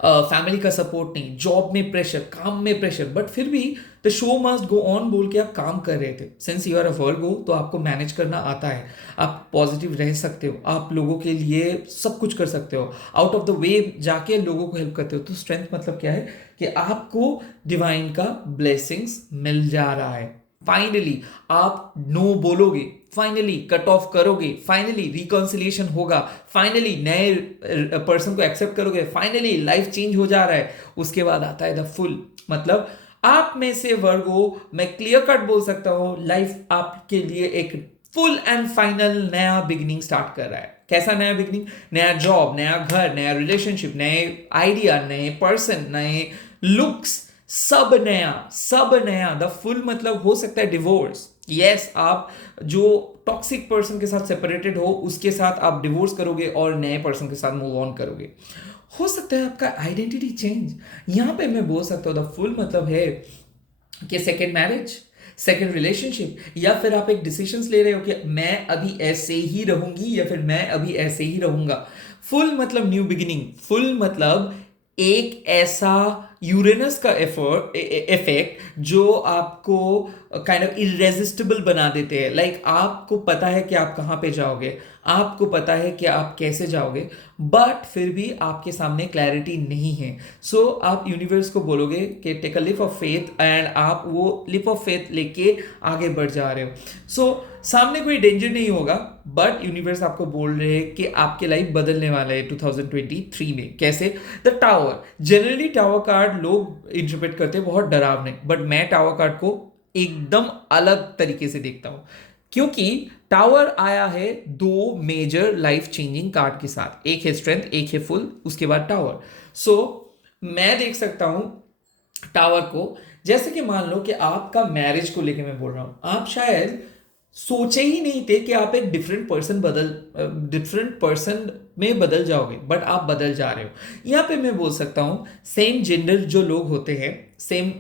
family का सपोर्ट नहीं, जॉब में प्रेशर, काम में प्रेशर, बट फिर भी the show must go on बोल के आप काम कर रहे थे। सिंस यू आर अ वर्गो तो आपको मैनेज करना आता है, आप पॉजिटिव रह सकते हो, आप लोगों के लिए सब कुछ कर सकते हो, आउट ऑफ द वे जाके लोगों को हेल्प करते हो। तो स्ट्रेंथ मतलब क्या है कि आपको डिवाइन का ब्लेसिंग्स मिल जा रहा है। फाइनली आप नो बोलोगे, फाइनली कट ऑफ करोगे, फाइनली रिकॉन्सिलिएशन होगा, फाइनली नए पर्सन को एक्सेप्ट करोगे, फाइनली लाइफ चेंज हो जा रहा है। उसके बाद आता है द फुल, मतलब आप में से वर्गो मैं क्लियर कट बोल सकता हूं, लाइफ आपके लिए एक फुल एंड फाइनल नया बिगिनिंग स्टार्ट कर रहा है। कैसा नया बिगिनिंग? नया जॉब, नया घर, नया रिलेशनशिप, नए आइडिया, नए पर्सन, नए लुक्स, सब नया, सब नया। द फुल मतलब हो सकता है डिवोर्स। यस, आप जो टॉक्सिक पर्सन के साथ सेपरेटेड हो उसके साथ आप डिवोर्स करोगे और नए पर्सन के साथ मूव ऑन करोगे। हो सकता है आपका आइडेंटिटी चेंज। यहां पे मैं बोल सकता हूं द फुल मतलब है कि सेकेंड मैरिज, सेकेंड रिलेशनशिप, या फिर आप एक डिसीजंस ले रहे हो कि मैं अभी ऐसे ही रहूंगी या फिर मैं अभी ऐसे ही रहूंगा। फुल मतलब न्यू बिगिनिंग, फुल मतलब एक ऐसा यूरेनस का इफेक्ट जो आपको काइंड ऑफ इरेजिस्टिबल बना देते हैं। लाइक आपको पता है कि आप कहाँ पे जाओगे, आपको पता है कि आप कैसे जाओगे, बट फिर भी आपके सामने क्लैरिटी नहीं है। सो आप यूनिवर्स को बोलोगे कि take a leap of faith, and आप वो लिप ऑफ फेथ लेके आगे बढ़ जा रहे हो। सो सामने कोई डेंजर नहीं होगा, बट यूनिवर्स आपको बोल रहे हैं कि आपके लाइफ बदलने वाला है 2023 में। कैसे? The tower. Generally tower card लोग इंटरप्रेट करते हैं बहुत डरावने, बट मैं टावर कार्ड को एकदम अलग तरीके से देखता हूं, क्योंकि टावर आया है दो मेजर लाइफ चेंजिंग कार्ड के साथ। एक है स्ट्रेंथ, एक है फुल, उसके बाद टावर। सो मैं देख सकता हूं टावर को, जैसे कि मान लो कि आपका मैरिज को लेके मैं बोल रहा हूं, आप शायद सोचे ही नहीं थे कि आप एक डिफरेंट पर्सन में बदल जाओगे, बट आप बदल जा रहे हो। यहाँ पे मैं बोल सकता हूँ सेम जेंडर जो लोग होते हैं, सेम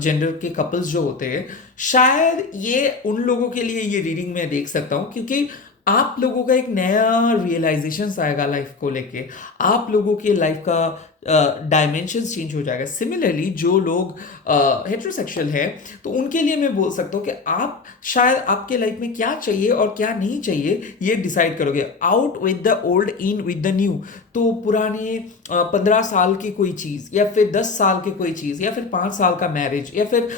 जेंडर के कपल्स जो होते हैं, शायद ये उन लोगों के लिए ये रीडिंग मैं देख सकता हूँ, क्योंकि आप लोगों का एक नया रियलाइजेशन आएगा लाइफ को लेके, आप लोगों की लाइफ का डायमेंशंस चेंज हो जाएगा। सिमिलरली जो लोग हेट्रोसेक्सुअल है, तो उनके लिए मैं बोल सकता हूँ कि आप शायद आपके लाइफ में क्या चाहिए और क्या नहीं चाहिए ये डिसाइड करोगे। Out with the old, in with the new. तो पुराने 15 साल की कोई चीज़, या फिर 10 साल की कोई चीज़, या फिर 5 साल का मैरिज, या फिर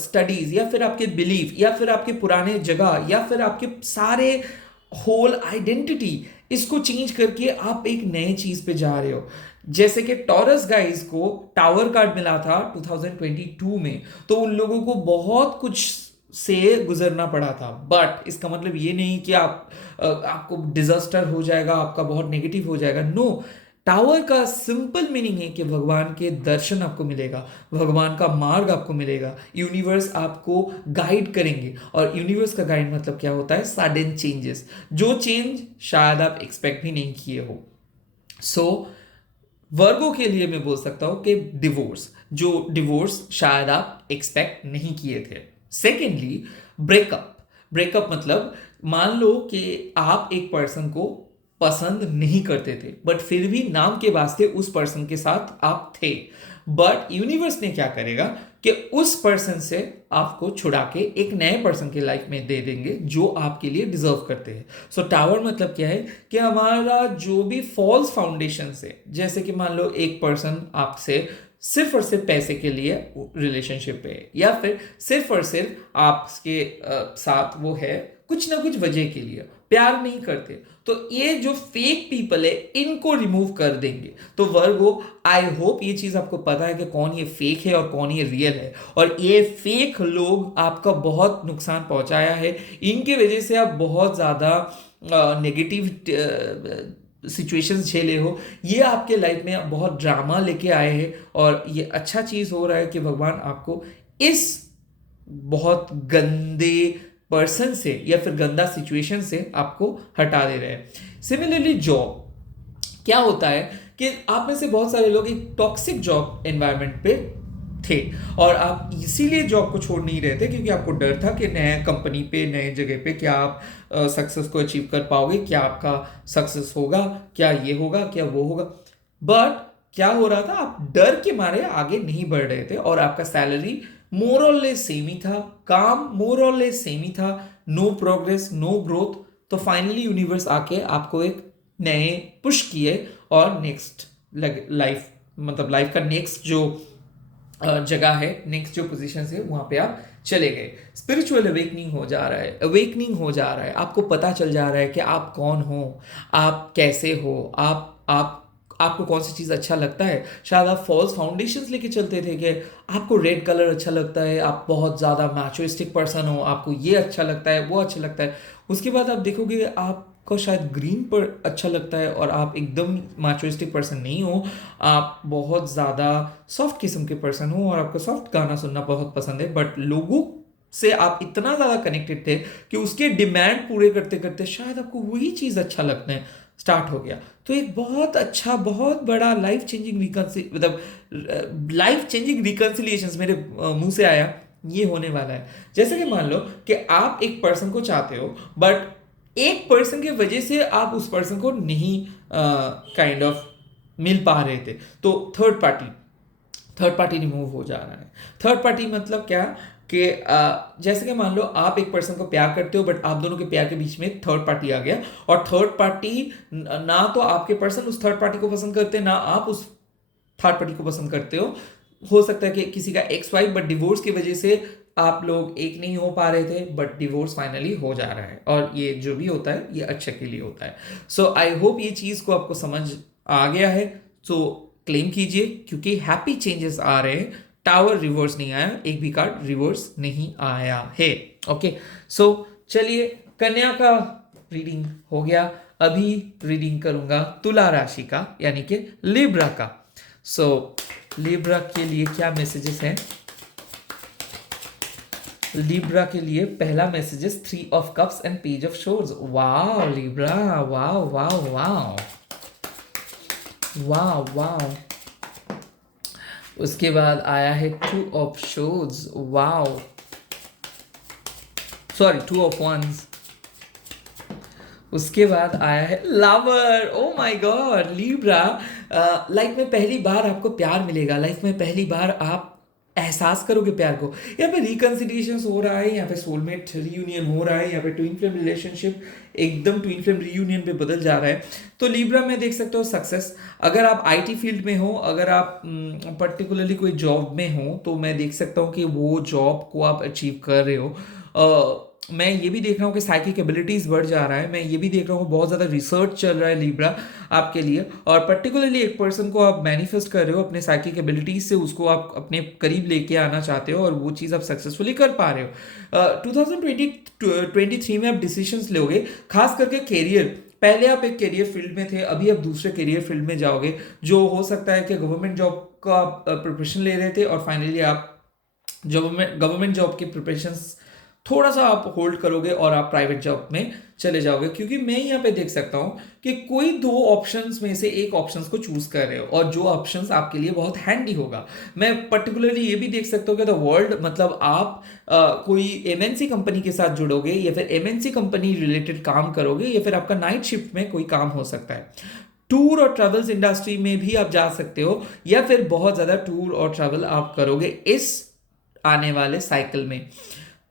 स्टडीज़, या फिर आपके बिलीफ, या फिर आपके पुराने जगह, या फिर आपके सारे होल आइडेंटिटी, इसको चेंज करके आप एक नए चीज पे जा रहे हो। जैसे कि टॉरस गाइज को टावर कार्ड मिला था 2022 में, तो उन लोगों को बहुत कुछ से गुजरना पड़ा था, बट इसका मतलब ये नहीं कि आपको डिजास्टर हो जाएगा, आपका बहुत नेगेटिव हो जाएगा। नो, टावर का सिंपल मीनिंग है कि भगवान के दर्शन आपको मिलेगा, भगवान का मार्ग आपको मिलेगा, यूनिवर्स आपको गाइड करेंगे। और यूनिवर्स का गाइड मतलब क्या होता है? सडन चेंजेस, जो चेंज शायद आप एक्सपेक्ट भी नहीं किए हो। सो वर्गो के लिए मैं बोल सकता हूं कि डिवोर्स शायद आप एक्सपेक्ट नहीं किए थे। Secondly, breakup. ब्रेकअप मतलब मान लो कि आप एक पर्सन को पसंद नहीं करते थे, बट फिर भी नाम के वास्ते उस पर्सन के साथ आप थे, बट यूनिवर्स ने क्या करेगा कि उस पर्सन से आपको छुड़ा के एक नए पर्सन के लाइफ में दे देंगे जो आपके लिए डिजर्व करते हैं। सो टावर मतलब क्या है कि हमारा जो भी फॉल्स फाउंडेशन से, जैसे कि मान लो एक पर्सन आपसे सिर्फ और सिर्फ पैसे के लिए रिलेशनशिप है, या फिर सिर्फ और सिर्फ आपके साथ वो है कुछ ना कुछ वजह के लिए, प्यार नहीं करते, तो ये जो फेक पीपल है इनको रिमूव कर देंगे। तो वर्गो, आई होप ये चीज आपको पता है कि कौन ये फेक है और कौन ये रियल है, और ये फेक लोग आपका बहुत नुकसान पहुंचाया है, इनके वजह से आप बहुत ज्यादा नेगेटिव सिचुएशंस झेले हो, ये आपके लाइफ में बहुत ड्रामा लेके आए हैं। और ये अच्छा चीज हो रहा है कि भगवान आपको इस बहुत गंदे पर्सन से या फिर गंदा सिचुएशन से आपको हटा दे रहे हैं। सिमिलरली जॉब, क्या होता है कि आप में से बहुत सारे लोग एक टॉक्सिक जॉब एनवायरनमेंट पे थे, और आप इसीलिए जॉब को छोड़ नहीं रहे थे क्योंकि आपको डर था कि नए कंपनी पे, नए जगह पे क्या आप सक्सेस को अचीव कर पाओगे, क्या आपका सक्सेस होगा, क्या ये होगा, क्या वो होगा। बट क्या हो रहा था, आप डर के मारे आगे नहीं बढ़ रहे थे, और आपका सैलरी मोर और लेस सेम ही था, काम मोर और लेस सेम ही था, नो प्रोग्रेस, नो ग्रोथ। तो फाइनली यूनिवर्स आके आपको एक नए पुश किए, और नेक्स्ट लाइफ, मतलब लाइफ का नेक्स्ट जो जगह है, नेक्स्ट जो पोजीशन है, वहां पे आप चले गए। स्पिरिचुअल अवेकनिंग हो जा रहा है, आपको पता चल जा रहा है कि आप कौन हो, आप कैसे हो, आपको कौन सी चीज़ अच्छा लगता है। शायद आप फॉल्स फाउंडेशंस लेके चलते थे कि आपको रेड कलर अच्छा लगता है, आप बहुत ज़्यादा मैचोइस्टिक पर्सन हो, आपको ये अच्छा लगता है, वो अच्छा लगता है। उसके बाद आप देखोगे आपको शायद ग्रीन पर अच्छा लगता है, और आप एकदम मैचोइस्टिक पर्सन नहीं हो, आप बहुत ज़्यादा सॉफ्ट किस्म के पर्सन हो, और आपको सॉफ्ट गाना सुनना बहुत पसंद है। बट लोगों से आप इतना ज़्यादा कनेक्टेड थे कि उसके डिमांड पूरे करते करते शायद आपको वही चीज़ अच्छा लगता है स्टार्ट हो गया। तो एक बहुत अच्छा, बहुत बड़ा लाइफ चेंजिंग रिकंसिलिएशंस मेरे मुंह से आया, ये होने वाला है। जैसे कि मान लो कि आप एक पर्सन को चाहते हो, बट एक पर्सन की वजह से आप उस पर्सन को नहीं काइंड ऑफ मिल पा रहे थे, तो थर्ड पार्टी रिमूव हो जा रहा है। थर्ड पार्टी मतलब क्या कि जैसे कि मान लो आप एक पर्सन को प्यार करते हो, बट आप दोनों के प्यार के बीच में थर्ड पार्टी आ गया, और थर्ड पार्टी ना तो आपके पर्सन उस थर्ड पार्टी को पसंद करते, ना आप उस थर्ड पार्टी को पसंद करते हो सकता है कि किसी का एक्स वाइफ, बट डिवोर्स की वजह से आप लोग एक नहीं हो पा रहे थे, बट डिवोर्स फाइनली हो जा रहा है, और ये जो भी होता है ये अच्छे के लिए होता है। सो आई होप ये चीज़ को आपको समझ आ गया है। सो क्लेम कीजिए, क्योंकि हैप्पी चेंजेस आ रहे हैं। टावर रिवर्स नहीं आया, एक भी कार्ड रिवर्स नहीं आया है। ओके, सो चलिए, कन्या का रीडिंग हो गया। अभी रीडिंग करूंगा तुला राशि का, यानी कि लिब्रा का। सो लिब्रा के लिए क्या मैसेजेस हैं? लिब्रा के लिए पहला messages 3 of cups and page of swords. Wow Libra, wow wow wow wow wow. उसके बाद आया है 2 of swords, wow, sorry 2 of wands. उसके बाद आया है lover. Oh my god Libra, life में पहली बार आपको प्यार मिलेगा, लाइफ में पहली बार आप एहसास करोगे प्यार को। यहाँ पे रिकंसिलिएशन हो रहा है, यहाँ पे सोलमेट रियूनियन हो रहा है, यहाँ पे ट्विन फ्लेम रिलेशनशिप एकदम ट्विन फ्लेम रियूनियन पे बदल जा रहा है। तो लिब्रा में देख सकते हो सक्सेस। अगर आप आईटी फील्ड में हो, अगर आप पर्टिकुलरली कोई जॉब में हो, तो मैं देख सकता हूँ कि वो जॉब को आप अचीव कर रहे हो। मैं ये भी देख रहा हूँ कि साइकिक एबिलिटीज बढ़ जा रहा है। मैं ये भी देख रहा हूँ बहुत ज़्यादा रिसर्च चल रहा है लिब्रा आपके लिए, और पर्टिकुलरली एक पर्सन को आप मैनिफेस्ट कर रहे हो अपने साइकिक एबिलिटीज से, उसको आप अपने करीब लेके आना चाहते हो, और वो चीज़ आप सक्सेसफुली कर पा रहे हो। 2023 में आप डिसीजंस लोगे, खास करके कैरियर। पहले आप एक कैरियर फील्ड में थे, अभी आप दूसरे कैरियर फील्ड में जाओगे, जो हो सकता है कि गवर्नमेंट जॉब का आप प्रिपरेशन ले रहे थे, और फाइनली आप गवर्नमेंट जॉब की प्रिपरेशंस थोड़ा सा आप होल्ड करोगे और आप प्राइवेट जॉब में चले जाओगे। क्योंकि मैं यहाँ पे देख सकता हूँ कि कोई 2 ऑप्शंस में से एक ऑप्शंस को चूज कर रहे हो, और जो ऑप्शंस आपके लिए बहुत हैंडी होगा। मैं पर्टिकुलरली ये भी देख सकता हूँ कि द वर्ल्ड, मतलब आप कोई एमएनसी कंपनी के साथ जुड़ोगे, या फिर एमएनसी कंपनी रिलेटेड काम करोगे, या फिर आपका नाइट शिफ्ट में कोई काम हो सकता है। टूर और ट्रैवल्स इंडस्ट्री में भी आप जा सकते हो, या फिर बहुत ज़्यादा टूर और ट्रैवल आप करोगे इस आने वाले साइकिल में।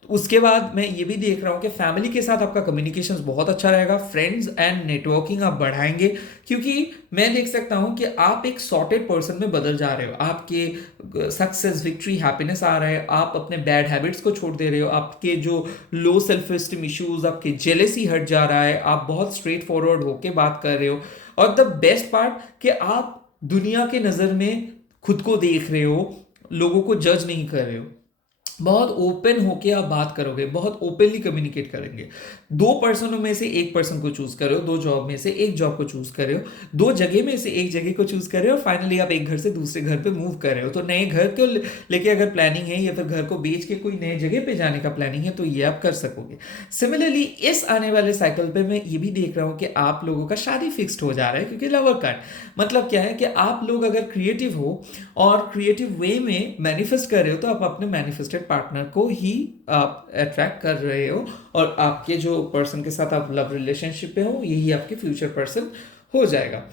उसके बाद मैं ये भी देख रहा हूँ कि फैमिली के साथ आपका कम्युनिकेशन बहुत अच्छा रहेगा। फ्रेंड्स एंड नेटवर्किंग आप बढ़ाएंगे, क्योंकि मैं देख सकता हूँ कि आप एक सॉर्टेड पर्सन में बदल जा रहे हो। आपके सक्सेस, विक्ट्री, हैप्पीनेस आ रहा है। आप अपने बैड हैबिट्स को छोड़ दे रहे हो। आपके जो लो सेल्फ एस्टीम इश्यूज, आपके जेलेसी हट जा रहा है। आप बहुत स्ट्रेट फॉरवर्ड होके बात कर रहे हो, और द बेस्ट पार्ट कि आप दुनिया के नज़र में खुद को देख रहे हो, लोगों को जज नहीं कर रहे हो। बहुत ओपन होके आप बात करोगे, बहुत ओपनली कम्युनिकेट करेंगे। 2 पर्सनों में से एक पर्सन को चूज कर रहे हो, 2 जॉब में से एक जॉब को चूज कर रहे हो, 2 जगह में से एक जगह को चूज कर रहे हो, और फाइनली आप एक घर से दूसरे घर पे मूव कर रहे हो। तो नए घर को लेके अगर प्लानिंग है, या फिर घर को बेच के कोई नए जगह पे जाने का प्लानिंग है, तो ये आप कर सकोगे। सिमिलरली इस आने वाले साइकिल पे मैं ये भी देख रहा हूँ कि आप लोगों का शादी फिक्स्ड हो जा रहा है, क्योंकि लवर कार्ड मतलब क्या है कि आप लोग अगर क्रिएटिव हो और क्रिएटिव वे में मैनिफेस्ट कर रहे हो, तो आप अपने मैनिफेस्टेड पार्टनर को ही आप अट्रैक्ट कर रहे हो, और आपके जो पर्सन के साथ आप लव रिलेशनशिप में हो, यही आपके फ्यूचर पर्सन हो जाएगा,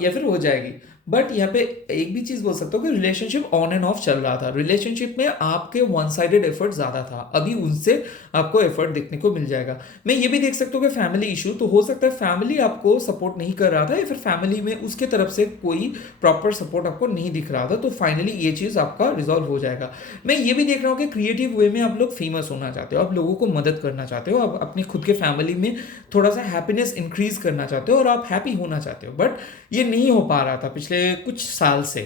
या फिर हो जाएगी। बट यहाँ पे एक भी चीज बोल सकता हूँ कि रिलेशनशिप ऑन एंड ऑफ चल रहा था। रिलेशनशिप में आपके वन साइडेड एफर्ट ज्यादा था, अभी उनसे आपको एफर्ट देखने को मिल जाएगा। मैं ये भी देख सकता हूँ कि फैमिली इशू, तो हो सकता है फैमिली आपको सपोर्ट नहीं कर रहा था, या फिर फैमिली में उसके तरफ से कोई प्रॉपर सपोर्ट आपको नहीं दिख रहा था, तो फाइनली ये चीज आपका रिजॉल्व हो जाएगा। मैं ये भी देख रहा हूँ कि क्रिएटिव वे में आप लोग फेमस होना चाहते हो, आप लोगों को मदद करना चाहते हो, आप अपने खुद के फैमिली में थोड़ा सा हैप्पीनेस इंक्रीज करना चाहते हो, और आप हैप्पी होना चाहते हो, बट ये नहीं हो पा रहा था पिछले कुछ साल से।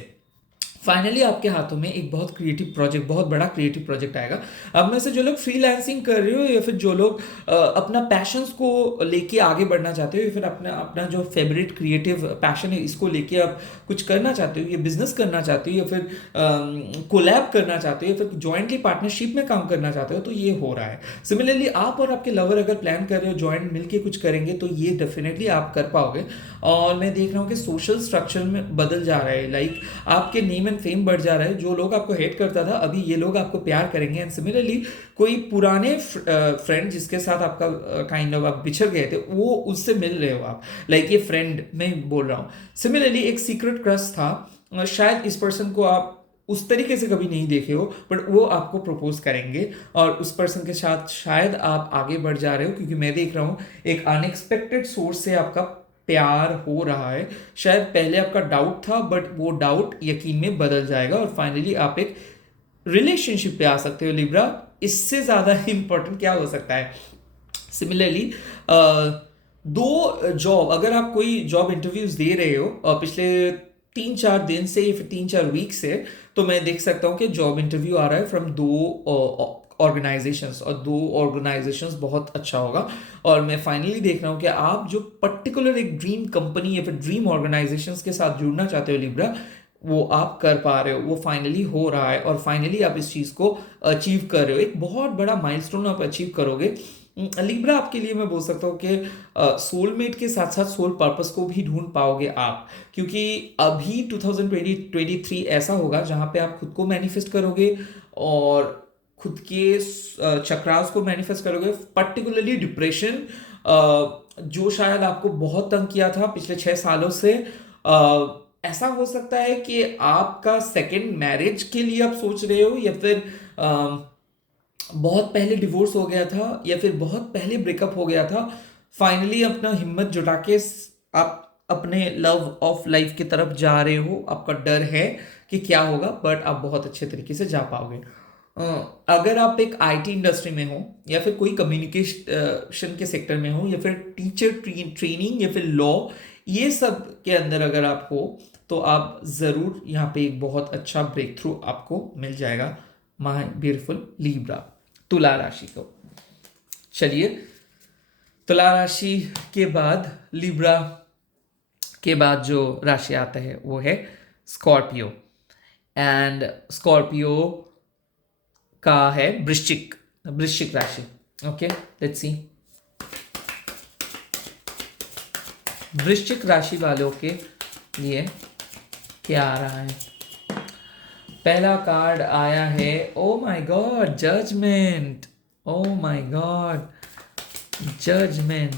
फाइनली आपके हाथों में एक बहुत क्रिएटिव प्रोजेक्ट, बहुत बड़ा क्रिएटिव प्रोजेक्ट आएगा। अब में से जो लोग फ्रीलांसिंग कर रहे हो, या फिर जो लोग अपना पैशंस को लेके आगे बढ़ना चाहते हो, या फिर अपना अपना जो फेवरेट क्रिएटिव पैशन है इसको लेके आप कुछ करना चाहते हो, या बिजनेस करना चाहते हो, या फिर कोलैब करना चाहते हो, या फिर जॉइंटली पार्टनरशिप में काम करना चाहते हो, तो ये हो रहा है। सिमिलरली आप और आपके लवर अगर प्लान कर रहे हो जॉइंट मिलके कुछ करेंगे, तो ये डेफिनेटली आप कर पाओगे। और मैं देख रहा हूँ कि सोशल स्ट्रक्चर में बदल जा रहा है, लाइक आपके नेम एंड फेम बढ़ जा रहा है। जो लोग आपको हेट करता था, अभी ये लोग आपको प्यार करेंगे। एंड सिमिलरली कोई पुराने फ्रेंड जिसके साथ आपका काइंड ऑफ आप बिछड़ गए थे, वो उससे मिल रहे हो आप, लाइक ये फ्रेंड मैं बोल रहा हूँ। सिमिलरली एक सीक्रेट क्रश था, शायद इस पर्सन को आप उस तरीके से कभी नहीं देखे हो, बट वो आपको प्रपोज करेंगे और उस पर्सन के साथ शायद आप आगे बढ़ जा रहे हो, क्योंकि मैं देख रहा हूँ एक अनएक्सपेक्टेड सोर्स से आपका प्यार हो रहा है। शायद पहले आपका डाउट था, बट वो डाउट यकीन में बदल जाएगा और फाइनली आप एक रिलेशनशिप पे आ सकते हो लिब्रा। इससे ज़्यादा इंपॉर्टेंट क्या हो सकता है? सिमिलरली दो जॉब, अगर आप कोई जॉब इंटरव्यूज दे रहे हो पिछले 3-4 दिन से या फिर 3-4 वीक से, तो मैं देख सकता हूँ कि जॉब इंटरव्यू आ रहा है फ्रॉम दो ऑर्गेनाइजेशंस, और दो ऑर्गेनाइजेशंस बहुत अच्छा होगा। और मैं फाइनली देख रहा हूँ कि आप जो पर्टिकुलर एक ड्रीम कंपनी या फिर ड्रीम ऑर्गेनाइजेशंस के साथ जुड़ना चाहते हो लिब्रा, वो आप कर पा रहे हो, वो फाइनली हो रहा है और फाइनली आप इस चीज़ को अचीव कर रहे हो। एक बहुत बड़ा माइलस्टोन आप अचीव करोगे लिब्रा। आपके लिए मैं बोल सकता हूँ कि सोलमेट के साथ साथ सोल पर्पस को भी ढूंढ पाओगे आप, क्योंकि अभी 2023 ऐसा होगा जहाँ पे आप खुद को मैनिफेस्ट करोगे और खुद के चक्रास को मैनिफेस्ट करोगे। पर्टिकुलरली डिप्रेशन, जो शायद आपको बहुत तंग किया था पिछले 6 सालों से, ऐसा हो सकता है कि आपका सेकंड मैरिज के लिए आप सोच रहे हो, या फिर बहुत पहले डिवोर्स हो गया था, या फिर बहुत पहले ब्रेकअप हो गया था। फाइनली अपना हिम्मत जुटा के आप अपने लव ऑफ लाइफ की तरफ जा रहे हो। आपका डर है कि क्या होगा, बट आप बहुत अच्छे तरीके से जा पाओगे। अगर आप एक आईटी इंडस्ट्री में हो, या फिर कोई कम्युनिकेशन के सेक्टर में हो, या फिर टीचर ट्रेनिंग, या फिर लॉ, ये सब के अंदर अगर आप हो, तो आप ज़रूर यहाँ पे एक बहुत अच्छा ब्रेक थ्रू आपको मिल जाएगा माय ब्यूटीफुल लिब्रा, तुला राशि को। चलिए, तुला राशि के बाद लिब्रा के बाद जो राशि आता है वो है स्कॉर्पियो, एंड स्कॉर्पियो का है वृश्चिक राशि। ओके, लेट्स सी वृश्चिक राशि वालों के लिए क्या आ रहा है। पहला कार्ड आया है, oh my god, judgement. Oh my god, judgement.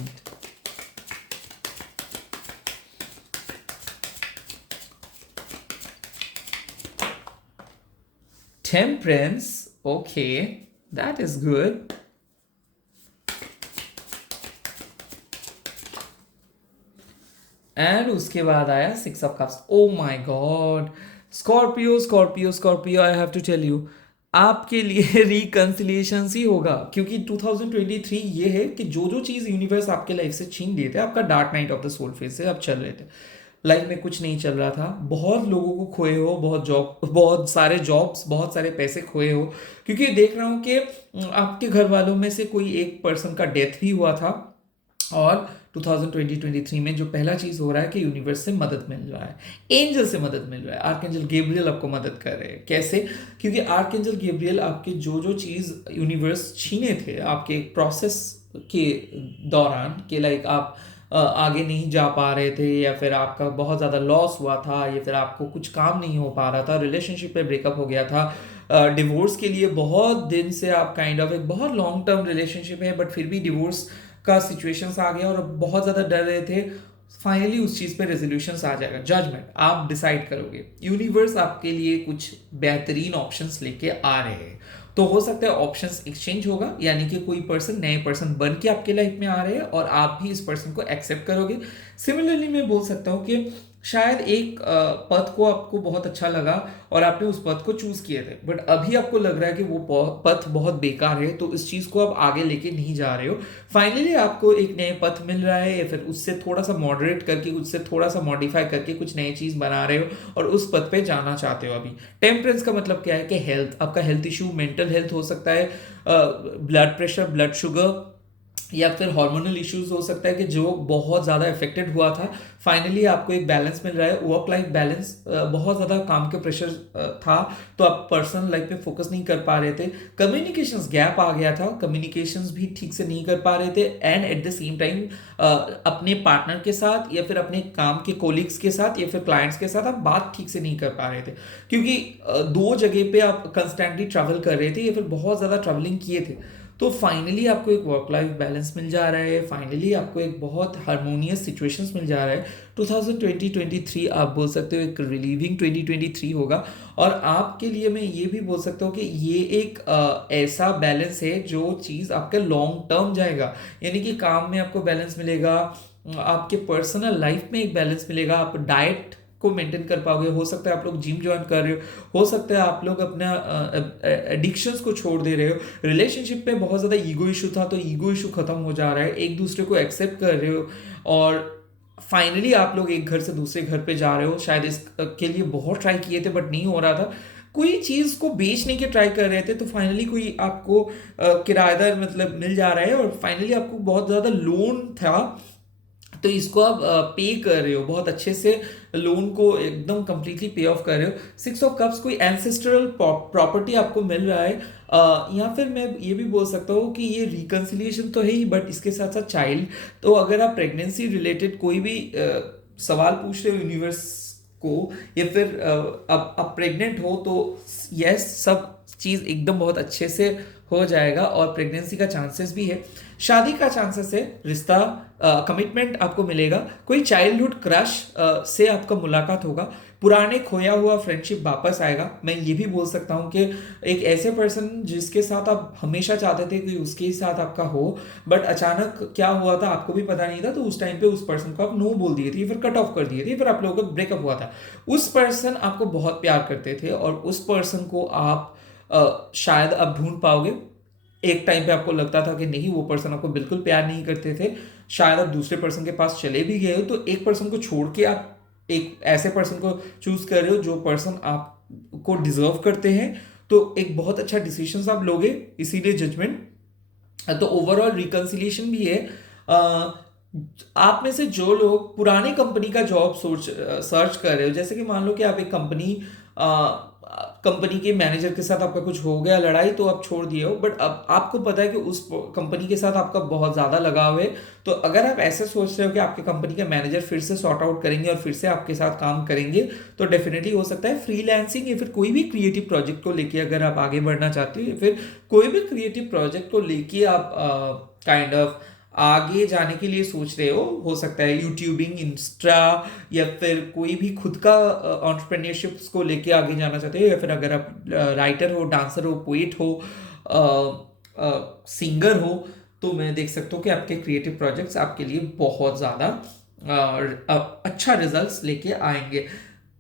Temperance, okay, that is good. And उसके बाद आया 6 of cups. Oh my god, Scorpio, I have to tell you, आपके लिए रिकंसिलिएशन ही होगा, क्योंकि 2023 ये है कि जो जो चीज़ यूनिवर्स आपके लाइफ से छीन लिए थे, आपका dark night of the soul phase से आप चल रहे थे, लाइफ में कुछ नहीं चल रहा था, बहुत लोगों को खोए हो, बहुत सारे जॉब्स, बहुत सारे पैसे खोए हो, क्योंकि देख रहा हूँ कि आपके घर वालों में से कोई एक पर्सन का डेथ भी हुआ था। और 2023 में जो पहला चीज़ हो रहा है कि यूनिवर्स से मदद मिल रहा है, एंजल से मदद मिल रहा है। आर्कएंजल गैब्रियल आपको मदद कर रहे हैं। कैसे? क्योंकि आर्कएंजल गैब्रियल आपके जो जो चीज़ यूनिवर्स छीने थे आपके एक प्रोसेस के दौरान, कि लाइक आप आगे नहीं जा पा रहे थे, या फिर आपका बहुत ज़्यादा लॉस हुआ था, या फिर आपको कुछ काम नहीं हो पा रहा था, रिलेशनशिप पे ब्रेकअप हो गया था, डिवोर्स के लिए बहुत दिन से आप काइंड ऑफ एक बहुत लॉन्ग टर्म रिलेशनशिप है, बट फिर भी डिवोर्स का सिचुएशंस आ गया और बहुत ज़्यादा डर रहे थे। फाइनली उस चीज़ पे रेजोल्यूशंस आ जाएगा, जजमेंट, आप डिसाइड करोगे। यूनिवर्स आपके लिए कुछ बेहतरीन ऑप्शंस लेके आ रहे हैं, तो हो सकता है ऑप्शंस एक्सचेंज होगा, यानी कि कोई पर्सन नए पर्सन बन के आपके लाइफ में आ रहे हैं और आप भी इस पर्सन को एक्सेप्ट करोगे। सिमिलरली मैं बोल सकता हूँ कि शायद एक पथ को आपको बहुत अच्छा लगा और आपने उस पथ को चूज किए थे, बट अभी आपको लग रहा है कि वो पथ बहुत बेकार है, तो इस चीज को आप आगे लेके नहीं जा रहे हो। फाइनली आपको एक नए पथ मिल रहा है, या फिर उससे थोड़ा सा मॉडरेट करके, उससे थोड़ा सा मॉडिफाई करके कुछ नई चीज बना रहे हो और उस पथ पे जाना चाहते हो। अभी टेम्परेंस का मतलब क्या है कि हेल्थ, आपका हेल्थ इशू, मेंटल हेल्थ हो सकता है, ब्लड प्रेशर, ब्लड शुगर, या फिर हार्मोनल इश्यूज हो सकता है कि जो बहुत ज़्यादा इफेक्टेड हुआ था। फाइनली आपको एक बैलेंस मिल रहा है, वर्क लाइफ बैलेंस। बहुत ज़्यादा काम के प्रेशर था, तो आप पर्सनल लाइफ पे फोकस नहीं कर पा रहे थे। कम्युनिकेशंस गैप आ गया था, कम्युनिकेशंस भी ठीक से नहीं कर पा रहे थे, and at the same time अपने पार्टनर के साथ, या फिर अपने काम के कोलिग्स के साथ, या फिर क्लाइंट्स के साथ आप बात ठीक से नहीं कर पा रहे थे, क्योंकि दो जगह पे आप कंस्टेंटली ट्रैवल कर रहे थे, या फिर बहुत ज़्यादा ट्रैवलिंग किए थे। तो फाइनली आपको एक वर्क लाइफ बैलेंस मिल जा रहा है, फाइनली आपको एक बहुत हारमोनियस सिचुएशंस मिल जा रहा है। 2023 आप बोल सकते हो एक रिलीविंग 2023 होगा। और आपके लिए मैं ये भी बोल सकता हूँ कि ये एक ऐसा बैलेंस है जो चीज़ आपके लॉन्ग टर्म जाएगा, यानी कि काम में आपको बैलेंस मिलेगा, आपके पर्सनल लाइफ में एक बैलेंस मिलेगा, आप डाइट को मेंटेन कर पाओगे। हो सकता है आप लोग जिम ज्वाइन कर रहे हो सकता है आप लोग अपना एडिक्शंस को छोड़ दे रहे हो, रिलेशनशिप में बहुत ज़्यादा ईगो इशू था तो ईगो इशू खत्म हो जा रहा है, एक दूसरे को एक्सेप्ट कर रहे हो, और फाइनली आप लोग एक घर से दूसरे घर पे जा रहे हो। शायद इसके लिए बहुत ट्राई किए थे बट नहीं हो रहा था, कोई चीज़ को बेचने के ट्राई कर रहे थे, तो फाइनली कोई आपको किराएदार मतलब मिल जा रहा है, और फाइनली आपको बहुत ज़्यादा लोन था तो इसको आप पे कर रहे हो बहुत अच्छे से, लोन को एकदम कंप्लीटली पे ऑफ कर रहे हो। 6 ऑफ कप्स कोई एंसेस्ट्रल प्रॉपर्टी आपको मिल रहा है, या फिर मैं ये भी बोल सकता हूँ कि ये रिकन्सिलिएशन तो है ही बट इसके साथ साथ चाइल्ड। तो अगर आप प्रेगनेंसी रिलेटेड कोई भी सवाल पूछ रहे हो यूनिवर्स को, या फिर अब आप प्रेग्नेंट हो तो यस सब चीज़ एकदम बहुत अच्छे से हो जाएगा, और प्रेगनेंसी का चांसेस भी है, शादी का चांसेस है, रिश्ता कमिटमेंट आपको मिलेगा, कोई चाइल्डहुड क्रश से आपका मुलाकात होगा, पुराने खोया हुआ फ्रेंडशिप वापस आएगा। मैं ये भी बोल सकता हूँ कि एक ऐसे पर्सन जिसके साथ आप हमेशा चाहते थे कि उसके साथ आपका हो, बट अचानक क्या हुआ था आपको भी पता नहीं था, तो उस टाइम पे उस पर्सन को आप नो बोल दिए थे, फिर कट ऑफ कर दिए थे, फिर आप लोगों का ब्रेकअप हुआ था। उस पर्सन आपको बहुत प्यार करते थे और उस पर्सन को आप शायद अब ढूंढ पाओगे। एक टाइम पे आपको लगता था कि नहीं वो पर्सन आपको बिल्कुल प्यार नहीं करते थे, शायद आप दूसरे पर्सन के पास चले भी गए हो, तो एक पर्सन को छोड़ के आप एक ऐसे पर्सन को चूज कर रहे हो जो पर्सन आपको डिजर्व करते हैं, तो एक बहुत अच्छा डिसीजन आप लोगे, इसीलिए जजमेंट। तो ओवरऑल रिकन्सिलिएशन भी है। आप में से जो लोग पुराने कंपनी का जॉब सर्च कर रहे हो, जैसे कि मान लो कि आप एक कंपनी के मैनेजर के साथ आपका कुछ हो गया लड़ाई तो आप छोड़ दिए हो, बट अब आपको पता है कि उस कंपनी के साथ आपका बहुत ज़्यादा लगाव है, तो अगर आप ऐसे सोच रहे हो कि आपके कंपनी के मैनेजर फिर से सॉर्ट आउट करेंगे और फिर से आपके साथ काम करेंगे, तो डेफिनेटली हो सकता है फ्रीलांसिंग या फिर कोई भी क्रिएटिव प्रोजेक्ट को लेके अगर आप आगे बढ़ना चाहते हो, या फिर कोई भी क्रिएटिव प्रोजेक्ट को लेके आप काइंड ऑफ आगे जाने के लिए सोच रहे हो सकता है यूट्यूबिंग, इंस्टा, या फिर कोई भी खुद का एंटरप्रेन्योरशिप को लेके आगे जाना चाहते हो, या फिर अगर आप राइटर हो, डांसर हो, पोएट हो, सिंगर हो, तो मैं देख सकता हूँ कि आपके क्रिएटिव प्रोजेक्ट्स आपके लिए बहुत ज़्यादा अच्छा रिजल्ट्स लेके आएंगे।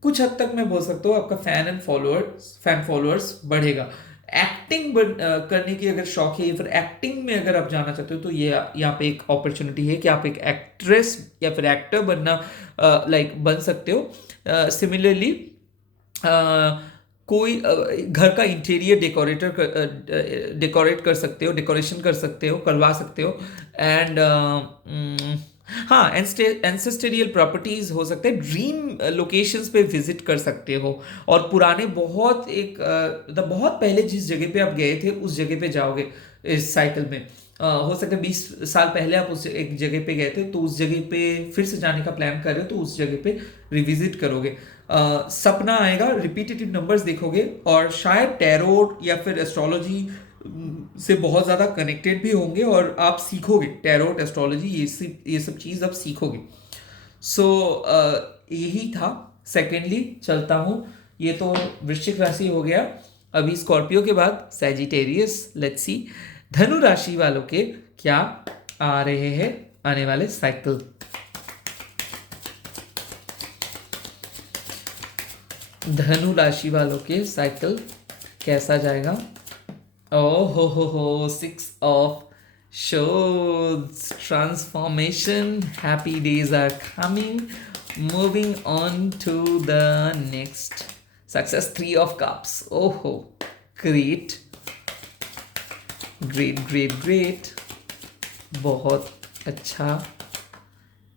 कुछ हद तक मैं बोल सकता हूँ आपका फैन फॉलोअर्स बढ़ेगा। एक्टिंग करने की अगर शौक है या फिर एक्टिंग में अगर आप जाना चाहते हो, तो ये यहाँ पे एक अपॉर्चुनिटी है कि आप एक एक्ट्रेस या फिर एक्टर बनना बन सकते हो। सिमिलरली कोई घर का इंटीरियर डेकोरेट कर सकते हो, डेकोरेशन कर सकते हो, करवा सकते हो। एंड हाँ, एंसेस्टरियल प्रॉपर्टीज हो सकते हैं, ड्रीम लोकेशंस पे विजिट कर सकते हो, और पुराने बहुत पहले जिस जगह पे आप गए थे उस जगह पे जाओगे इस साइकिल में। हो सकता है 20 साल पहले आप उस एक जगह पे गए थे तो उस जगह पे फिर से जाने का प्लान कर रहे हो, तो उस जगह पे रिविजिट करोगे। सपना आएगा, रिपीटेटिव नंबर्स देखोगे, और शायद टैरोट या फिर एस्ट्रोलॉजी से बहुत ज़्यादा कनेक्टेड भी होंगे, और आप सीखोगे टैरोट, एस्ट्रोलॉजी, ये सब चीज़ आप सीखोगे। सो यही था। सेकेंडली चलता हूँ, ये तो वृश्चिक राशि हो गया, अभी स्कॉर्पियो के बाद सैजिटेरियस। लेट्स सी धनु राशि वालों के क्या आ रहे हैं आने वाले साइकिल। धनु राशि वालों के साइकिल कैसा जाएगा? Oh ho, 6 of Swords, transformation, happy days are coming. Moving on to the next success, 3 of Cups. Oh, great. बहुत अच्छा।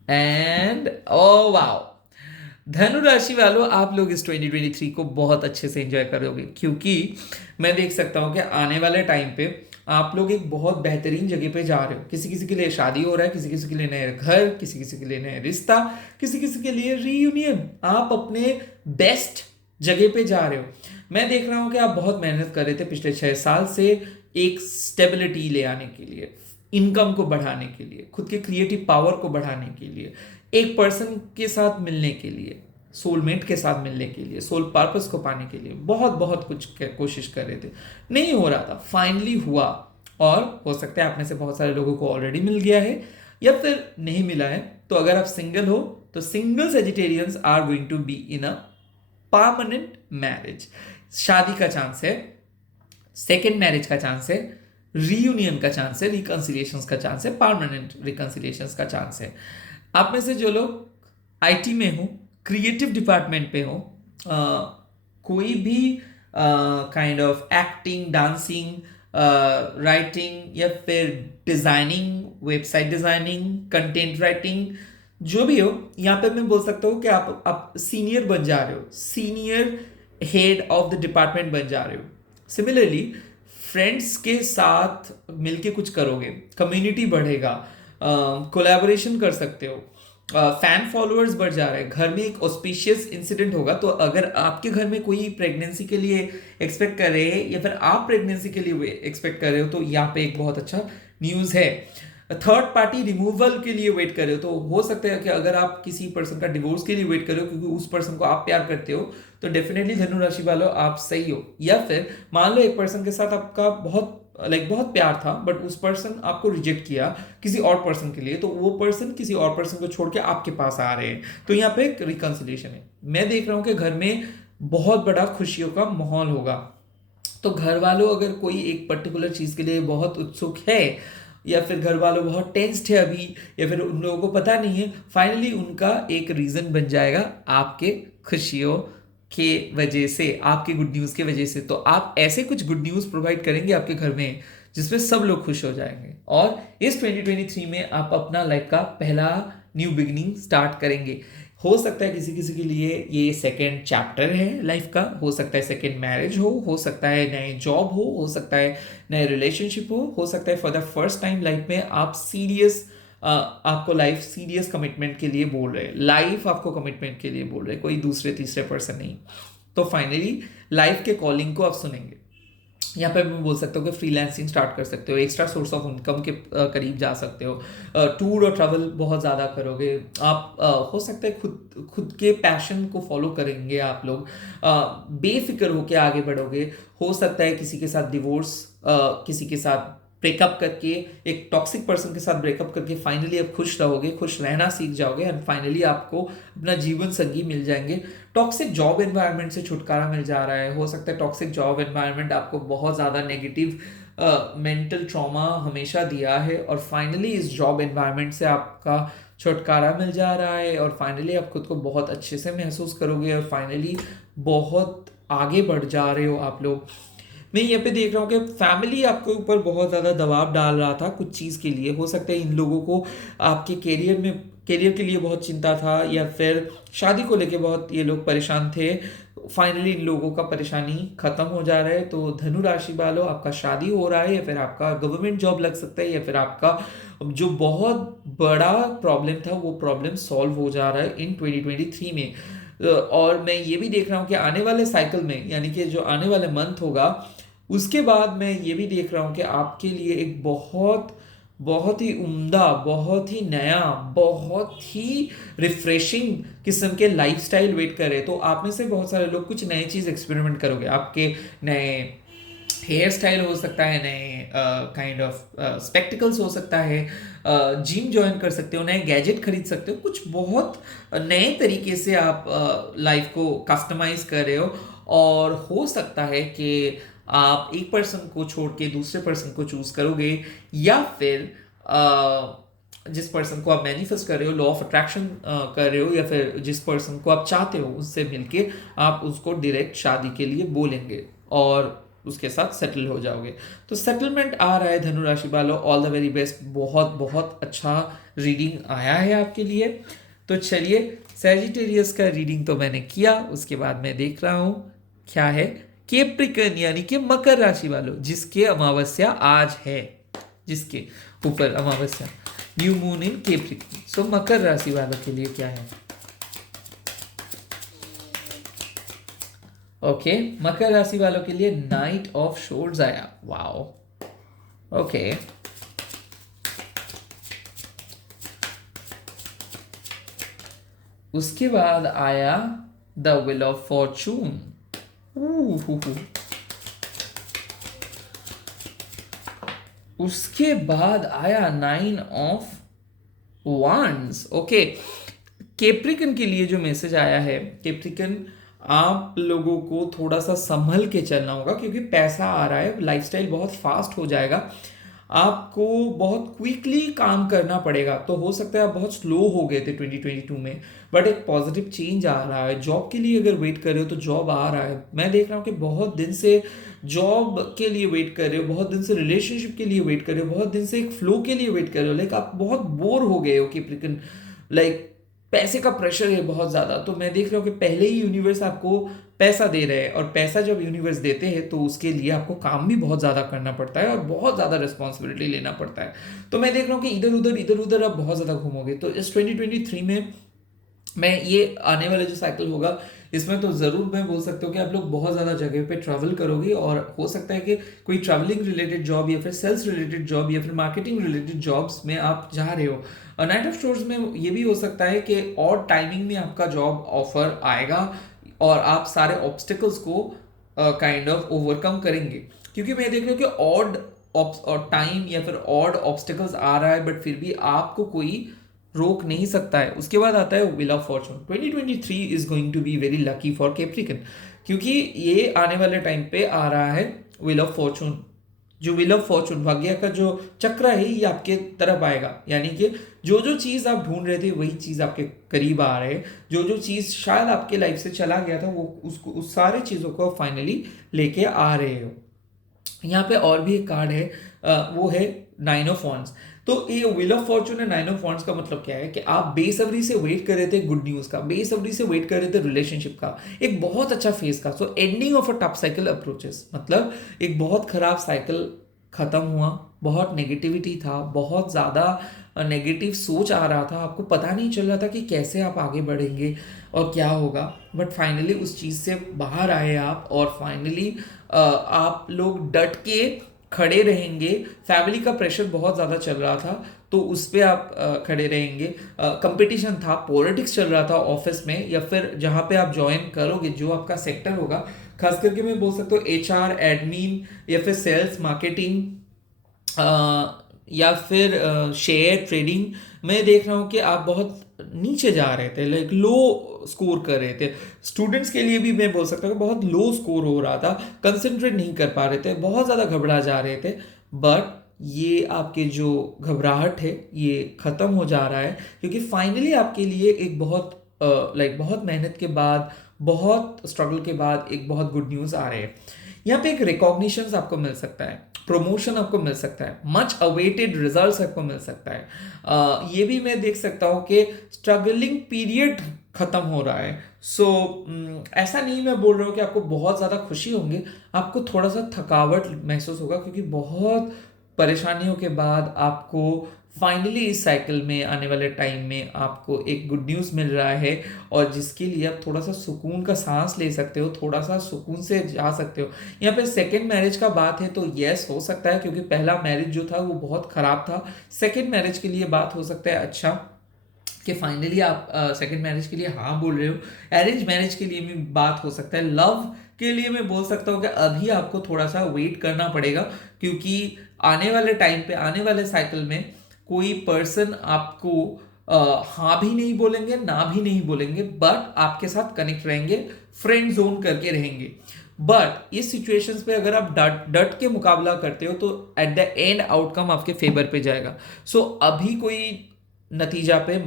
एंड oh wow, धनु राशि वालों आप लोग इस 2023 को बहुत अच्छे से एंजॉय करोगे, क्योंकि मैं देख सकता हूँ कि आने वाले टाइम पे आप लोग एक बहुत बेहतरीन जगह पे जा रहे हो। किसी किसी के लिए शादी हो रहा है, किसी किसी के लिए नए घर, किसी किसी के लिए नए रिश्ता, किसी किसी के लिए रीयूनियन। आप अपने बेस्ट जगह पे जा रहे हो। मैं देख रहा हूँ कि आप बहुत मेहनत कर रहे थे पिछले 6 साल से एक स्टेबिलिटी ले आने के लिए, इनकम को बढ़ाने के लिए, खुद के क्रिएटिव पावर को बढ़ाने के लिए, एक पर्सन के साथ मिलने के लिए, सोलमेट के साथ मिलने के लिए, सोल पर्पस को पाने के लिए बहुत बहुत कुछ कोशिश कर रहे थे, नहीं हो रहा था, फाइनली हुआ। और हो सकता है आप में से बहुत सारे लोगों को ऑलरेडी मिल गया है या फिर नहीं मिला है। तो अगर आप सिंगल हो तो single Sagittarians are going to be in a permanent marriage. शादी का चांस है, सेकेंड मैरिज का चांस है, रीयूनियन का चांस है, रिकंसिलिएशंस का चांस है, परमानेंट रिकंसिलिएशंस का चांस है। आप में से जो लोग आईटी में हो, क्रिएटिव डिपार्टमेंट पे हो, कोई भी kind of acting, dancing, writing या फिर designing, website designing, content writing, जो भी हो, यहाँ पे मैं बोल सकता हूँ कि आप सीनियर बन जा रहे हो, senior head of the department बन जा रहे हो। सिमिलरली फ्रेंड्स के साथ मिलके कुछ करोगे, कम्युनिटी बढ़ेगा, कोलैबोरेशन कर सकते हो, फैन फॉलोअर्स बढ़ जा रहे हैं, घर में एक ऑस्पिशियस इंसिडेंट होगा। तो अगर आपके घर में कोई प्रेगनेंसी के लिए एक्सपेक्ट कर रहे हैं या फिर आप प्रेगनेंसी के लिए एक्सपेक्ट कर रहे हो तो यहाँ पे एक बहुत अच्छा न्यूज़ है। थर्ड पार्टी रिमूवल के लिए वेट कर रहे हो तो हो सकता है कि अगर आप किसी पर्सन का डिवोर्स के लिए वेट कर रहे हो क्योंकि उस पर्सन को आप प्यार करते हो तो डेफिनेटली धनु राशि वालों आप सही हो। या फिर मान लो एक पर्सन के साथ आपका बहुत प्यार था बट उस पर्सन आपको रिजेक्ट किया किसी और पर्सन के लिए, तो वो पर्सन किसी और पर्सन को छोड़ के आपके पास आ रहे हैं, तो यहाँ पे एक रिकंसिलिएशन है। मैं देख रहा हूँ कि घर में बहुत बड़ा खुशियों का माहौल होगा। तो घर वालों अगर कोई एक पर्टिकुलर चीज़ के लिए बहुत उत्सुक है या फिर घर वालों बहुत टेंस्ड है अभी या फिर उन लोगों को पता नहीं है, फाइनली उनका एक रीज़न बन जाएगा आपके खुशियों के वजह से, आपके गुड न्यूज़ के वजह से। तो आप ऐसे कुछ गुड न्यूज़ प्रोवाइड करेंगे आपके घर में जिसमें सब लोग खुश हो जाएंगे और इस 2023 में आप अपना लाइफ का पहला न्यू बिगिनिंग स्टार्ट करेंगे। हो सकता है किसी किसी के लिए ये सेकेंड चैप्टर है लाइफ का, हो सकता है सेकेंड मैरिज हो सकता है नए जॉब हो सकता है नए रिलेशनशिप हो सकता है for the first time life में आप सीरियस आपको लाइफ सीरियस कमिटमेंट के लिए बोल रहे हैं, लाइफ आपको कमिटमेंट के लिए बोल रहे हैं, कोई दूसरे तीसरे पर्सन नहीं। तो फाइनली लाइफ के कॉलिंग को आप सुनेंगे। यहाँ पे मैं बोल सकता हूँ कि फ्रीलांसिंग स्टार्ट कर सकते हो, एक्स्ट्रा सोर्स ऑफ इनकम के करीब जा सकते हो, टूर और ट्रैवल बहुत ज़्यादा करोगे आप, हो सकता है खुद के पैशन को फॉलो करेंगे आप लोग, बेफिक्र होके आगे बढ़ोगे। हो सकता है किसी के साथ डिवोर्स, किसी के साथ ब्रेकअप करके, एक टॉक्सिक पर्सन के साथ ब्रेकअप करके फाइनली आप खुश रहोगे, खुश रहना सीख जाओगे एंड फाइनली आपको अपना जीवन संगी मिल जाएंगे। टॉक्सिक जॉब एनवायरनमेंट से छुटकारा मिल जा रहा है। हो सकता है टॉक्सिक जॉब एनवायरनमेंट आपको बहुत ज़्यादा नेगेटिव मेंटल ट्रॉमा हमेशा दिया है और फाइनली इस जॉब एनवायरनमेंट से आपका छुटकारा मिल जा रहा है और फाइनली आप खुद को बहुत अच्छे से महसूस करोगे और फाइनली बहुत आगे बढ़ जा रहे हो आप लोग। मैं यहाँ पे देख रहा हूँ कि फैमिली आपके ऊपर बहुत ज़्यादा दबाव डाल रहा था कुछ चीज़ के लिए। हो सकता है इन लोगों को आपके करियर के लिए बहुत चिंता था या फिर शादी को लेके बहुत ये लोग परेशान थे। फाइनली इन लोगों का परेशानी खत्म हो जा रहा है। तो धनु राशि वालों आपका शादी हो रहा है या फिर आपका गवर्नमेंट जॉब लग सकता है या फिर आपका जो बहुत बड़ा प्रॉब्लम था वो प्रॉब्लम सॉल्व हो जा रहा है इन 2023 में। और मैं ये भी देख रहा हूँ कि आने वाले साइकिल में यानी कि जो आने वाले मंथ होगा उसके बाद मैं ये भी देख रहा हूँ कि आपके लिए एक बहुत ही उम्दा, बहुत ही नया, बहुत ही रिफ्रेशिंग किस्म के लाइफस्टाइल वेट कर रहे हैं। तो आप में से बहुत सारे लोग कुछ नए चीज़ एक्सपेरिमेंट करोगे। आपके नए हेयर स्टाइल हो सकता है, नए काइंड ऑफ स्पेक्टिकल्स हो सकता है, जिम ज्वाइन कर सकते हो, नए गैजेट खरीद सकते हो, कुछ बहुत नए तरीके से आप लाइफ को कस्टमाइज कर रहे हो। और हो सकता है कि आप एक पर्सन को छोड़ के दूसरे पर्सन को चूज करोगे या फिर जिस पर्सन को आप मैनिफेस्ट कर रहे हो, लॉ ऑफ अट्रैक्शन कर रहे हो या फिर जिस पर्सन को आप चाहते हो उससे मिलके आप उसको डायरेक्ट शादी के लिए बोलेंगे और उसके साथ सेटल हो जाओगे। तो सेटलमेंट आ रहा है धनु राशि वालों, ऑल द वेरी बेस्ट। बहुत बहुत अच्छा रीडिंग आया है आपके लिए। तो चलिए सैजिटेरियस का रीडिंग तो मैंने किया, उसके बाद मैं देख रहा हूँ क्या है कैप्रिकन यानी कि मकर राशि वालों जिसके अमावस्या आज है, जिसके ऊपर अमावस्या, न्यू मून इन कैप्रिकन। सो मकर राशि वालों के लिए क्या है? ओके, मकर राशि वालों के लिए नाइट ऑफ शोर्ड्स आया। वाओ, ओके, उसके बाद आया द व्हील ऑफ फॉर्चून। उसके बाद आया 9 ऑफ wands। ओके, कैप्रिकन के लिए जो मैसेज आया है, कैप्रिकन आप लोगों को थोड़ा सा संभल के चलना होगा, क्योंकि पैसा आ रहा है, लाइफस्टाइल बहुत फास्ट हो जाएगा, आपको बहुत क्विकली काम करना पड़ेगा। तो हो सकता है आप बहुत स्लो हो गए थे 2022 में, बट एक पॉजिटिव चेंज आ रहा है। जॉब के लिए अगर वेट कर रहे हो तो जॉब आ रहा है। मैं देख रहा हूँ कि बहुत दिन से जॉब के लिए वेट कर रहे हो, बहुत दिन से रिलेशनशिप के लिए वेट कर रहे हो, बहुत दिन से एक फ्लो के लिए वेट कर रहे हो, लाइक आप बहुत बोर हो गए हो कि लाइक पैसे का प्रेशर है बहुत ज़्यादा। तो मैं देख रहा हूँ कि पहले ही यूनिवर्स आपको पैसा दे रहे हैं, और पैसा जब यूनिवर्स देते हैं तो उसके लिए आपको काम भी बहुत ज़्यादा करना पड़ता है और बहुत ज़्यादा रिस्पॉन्सिबिलिटी लेना पड़ता है। तो मैं देख रहा हूँ कि इधर उधर आप बहुत ज़्यादा घूमोगे। तो इस 2023 में मैं ये आने वाला जो साइकिल होगा, इसमें तो ज़रूर मैं बोल सकता हूँ कि आप लोग बहुत ज़्यादा जगह पे ट्रैवल करोगे, और हो सकता है कि कोई ट्रैवलिंग रिलेटेड जॉब या फिर सेल्स रिलेटेड जॉब या फिर मार्केटिंग रिलेटेड जॉब्स में आप जा रहे हो। और नाइट ऑफ स्टोर्स में ये भी हो सकता है कि और टाइमिंग में आपका जॉब ऑफर आएगा और आप सारे ऑब्स्टिकल्स को काइंड ऑफ ओवरकम करेंगे। क्योंकि मैं देख रहा हूँ कि ऑड और टाइम या फिर ऑड ऑब्स्टिकल्स आ रहा है, बट फिर भी आपको कोई रोक नहीं सकता है। उसके बाद आता है wheel of fortune. 2023 is going to be very lucky for Capricorn, क्योंकि ये आने वाले टाइम पे आ रहा है व्हील ऑफ फॉर्चून। जो व्हील ऑफ फॉर्चून, भाग्य का जो चक्र है, ये आपके तरफ आएगा। यानी कि जो जो चीज़ आप ढूंढ रहे थे वही चीज़ आपके करीब आ रहे हैं। जो जो चीज़ शायद आपके लाइफ से चला गया था, वो उसको उस सारे चीज़ों को फाइनली लेके आ रहे हो। यहाँ पे और भी एक कार्ड है, वो है 9 ऑफ वॉन्ड्स। तो ये wheel of Fortune and 9 of wands का मतलब क्या है कि आप बेसब्री से वेट कर रहे थे गुड न्यूज का, बेसब्री से वेट कर रहे थे रिलेशनशिप का, एक बहुत अच्छा फेज का। सो ending of a tough cycle approaches, मतलब एक बहुत खराब साइकिल खत्म हुआ, बहुत नेगेटिविटी था, बहुत ज़्यादा नेगेटिव सोच आ रहा था, आपको पता नहीं चल रहा था कि कैसे आप आगे बढ़ेंगे और क्या होगा, बट फाइनली उस चीज़ से बाहर आए आप, और फाइनली आप लोग डट के खड़े रहेंगे। फैमिली का प्रेशर बहुत ज़्यादा चल रहा था, तो उस पर आप खड़े रहेंगे। कंपटीशन था, पॉलिटिक्स चल रहा था ऑफिस में, या फिर जहाँ पे आप ज्वाइन करोगे, जो आपका सेक्टर होगा, खास करके मैं बोल सकता हूँ HR, एडमिन, या फिर सेल्स, मार्केटिंग, या फिर शेयर ट्रेडिंग। मैं देख रहा हूँ कि आप बहुत नीचे जा रहे थे, लाइक लो स्कोर कर रहे थे। स्टूडेंट्स के लिए भी मैं बोल सकता हूँ कि बहुत लो स्कोर हो रहा था, कंसंट्रेट नहीं कर पा रहे थे, बहुत ज़्यादा घबरा जा रहे थे। बट ये आपके जो घबराहट है ये ख़त्म हो जा रहा है, क्योंकि फाइनली आपके लिए एक बहुत बहुत मेहनत के बाद, बहुत स्ट्रगल के बाद एक बहुत गुड न्यूज़ आ रहे हैं। यहाँ पे एक रिकॉग्निशन आपको मिल सकता है, प्रमोशन आपको मिल सकता है, मच अवेटेड रिजल्ट्स आपको मिल सकता है। ये भी मैं देख सकता हूँ कि स्ट्रगलिंग पीरियड खत्म हो रहा है। ऐसा नहीं मैं बोल रहा हूँ कि आपको बहुत ज़्यादा खुशी होंगे, आपको थोड़ा सा थकावट महसूस होगा, क्योंकि बहुत परेशानियों के बाद आपको फाइनली इस साइकिल में आने वाले टाइम में आपको एक गुड न्यूज़ मिल रहा है, और जिसके लिए आप थोड़ा सा सुकून का सांस ले सकते हो, थोड़ा सा सुकून से जा सकते हो। यहाँ पे सेकंड मैरिज का बात है तो यस हो सकता है, क्योंकि पहला मैरिज जो था वो बहुत ख़राब था। सेकंड मैरिज के लिए बात हो सकता है अच्छा, कि फाइनली आप सेकंड मैरिज के लिए हाँ बोल रहे हो। अरेंज मैरिज के लिए भी बात हो सकता है। लव के लिए मैं बोल सकता हूँ कि अभी आपको थोड़ा सा वेट करना पड़ेगा, क्योंकि आने वाले टाइम पे, आने वाले साइकिल में कोई पर्सन आपको हाँ भी नहीं बोलेंगे, ना भी नहीं बोलेंगे, बट आपके साथ कनेक्ट रहेंगे, फ्रेंड जोन करके रहेंगे। बट इस सिचुएशंस पे अगर आप डट के मुकाबला करते हो तो एट द एंड आउटकम आपके फेवर पे जाएगा। सो अभी कोई नतीजा पे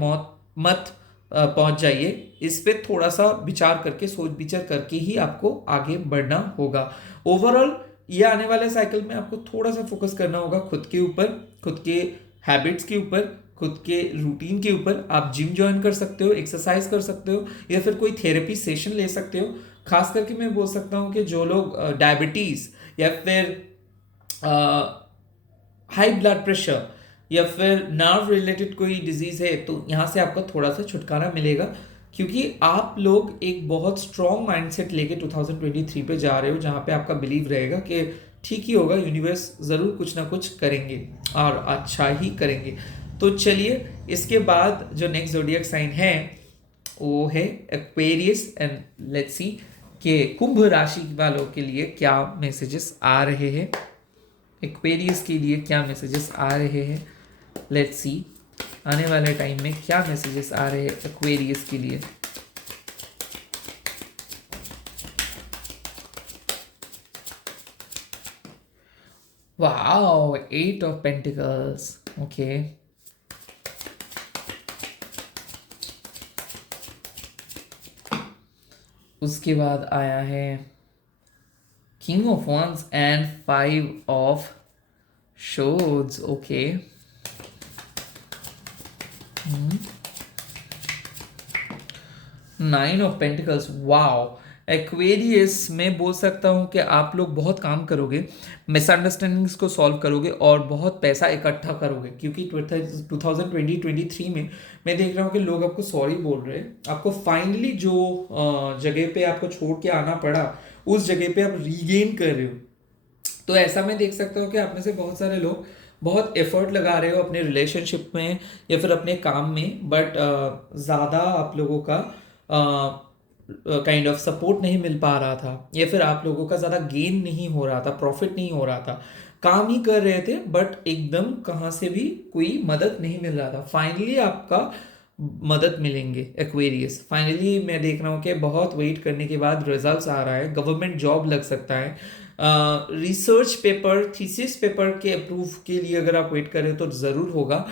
मत पहुंच जाइए, इस पे थोड़ा सा विचार करके, सोच विचार करके ही आपको आगे बढ़ना होगा। ओवरऑल ये आने वाले साइकिल में आपको थोड़ा सा फोकस करना होगा खुद के ऊपर, खुद के हैबिट्स के ऊपर, खुद के रूटीन के ऊपर। आप जिम ज्वाइन कर सकते हो, एक्सरसाइज कर सकते हो, या फिर कोई थेरेपी सेशन ले सकते हो। खास करके मैं बोल सकता हूँ कि जो लोग डायबिटीज या फिर हाई ब्लड प्रेशर या फिर नर्व रिलेटेड कोई डिजीज है, तो यहाँ से आपको थोड़ा सा छुटकारा मिलेगा, क्योंकि आप लोग एक बहुत स्ट्रॉन्ग माइंडसेट लेके 2023 पे जा रहे हो, जहाँ पे आपका बिलीव रहेगा कि ठीक ही होगा, यूनिवर्स ज़रूर कुछ ना कुछ करेंगे और अच्छा ही करेंगे। तो चलिए, इसके बाद जो नेक्स्ट ज़ोडिएक साइन है वो है एक्वेरियस, एंड लेट्स सी कि कुंभ राशि वालों के लिए क्या मैसेजेस आ रहे हैं, एक्वेरियस के लिए क्या मैसेजेस आ रहे हैं। लेट्स सी आने वाले टाइम में क्या मैसेजेस आ रहे हैं एक्वेरियस के लिए। Wow, 8 of pentacles, okay. उसके बाद आया है king of wands and 5 of swords, okay. 9 of pentacles, wow. Aquarius में बोल सकता हूँ कि आप लोग बहुत काम करोगे, मिसअंडरस्टैंडिंग्स को सॉल्व करोगे और बहुत पैसा इकट्ठा करोगे, क्योंकि 2023 में मैं देख रहा हूँ कि लोग आपको सॉरी बोल रहे हैं। आपको फाइनली जो जगह पे आपको छोड़ के आना पड़ा, उस जगह पे आप रीगेन कर रहे हो। तो ऐसा मैं देख सकता हूँ कि आप में से बहुत सारे लोग बहुत एफर्ट लगा रहे हो अपने रिलेशनशिप में या फिर अपने काम में, बट ज़्यादा आप लोगों का काइंड ऑफ सपोर्ट नहीं मिल पा रहा था, या फिर आप लोगों का ज़्यादा गेन नहीं हो रहा था, प्रॉफिट नहीं हो रहा था। काम ही कर रहे थे बट एकदम कहाँ से भी कोई मदद नहीं मिल रहा था। फाइनली आपका मदद मिलेंगे एक्वेरियस। फाइनली मैं देख रहा हूँ कि बहुत वेट करने के बाद रिजल्ट्स आ रहा है, गवर्नमेंट जॉब लग सकता है। रिसर्च पेपर, थीसिस पेपर के अप्रूव के लिए अगर आप वेट कर रहे हो तो ज़रूर होगा।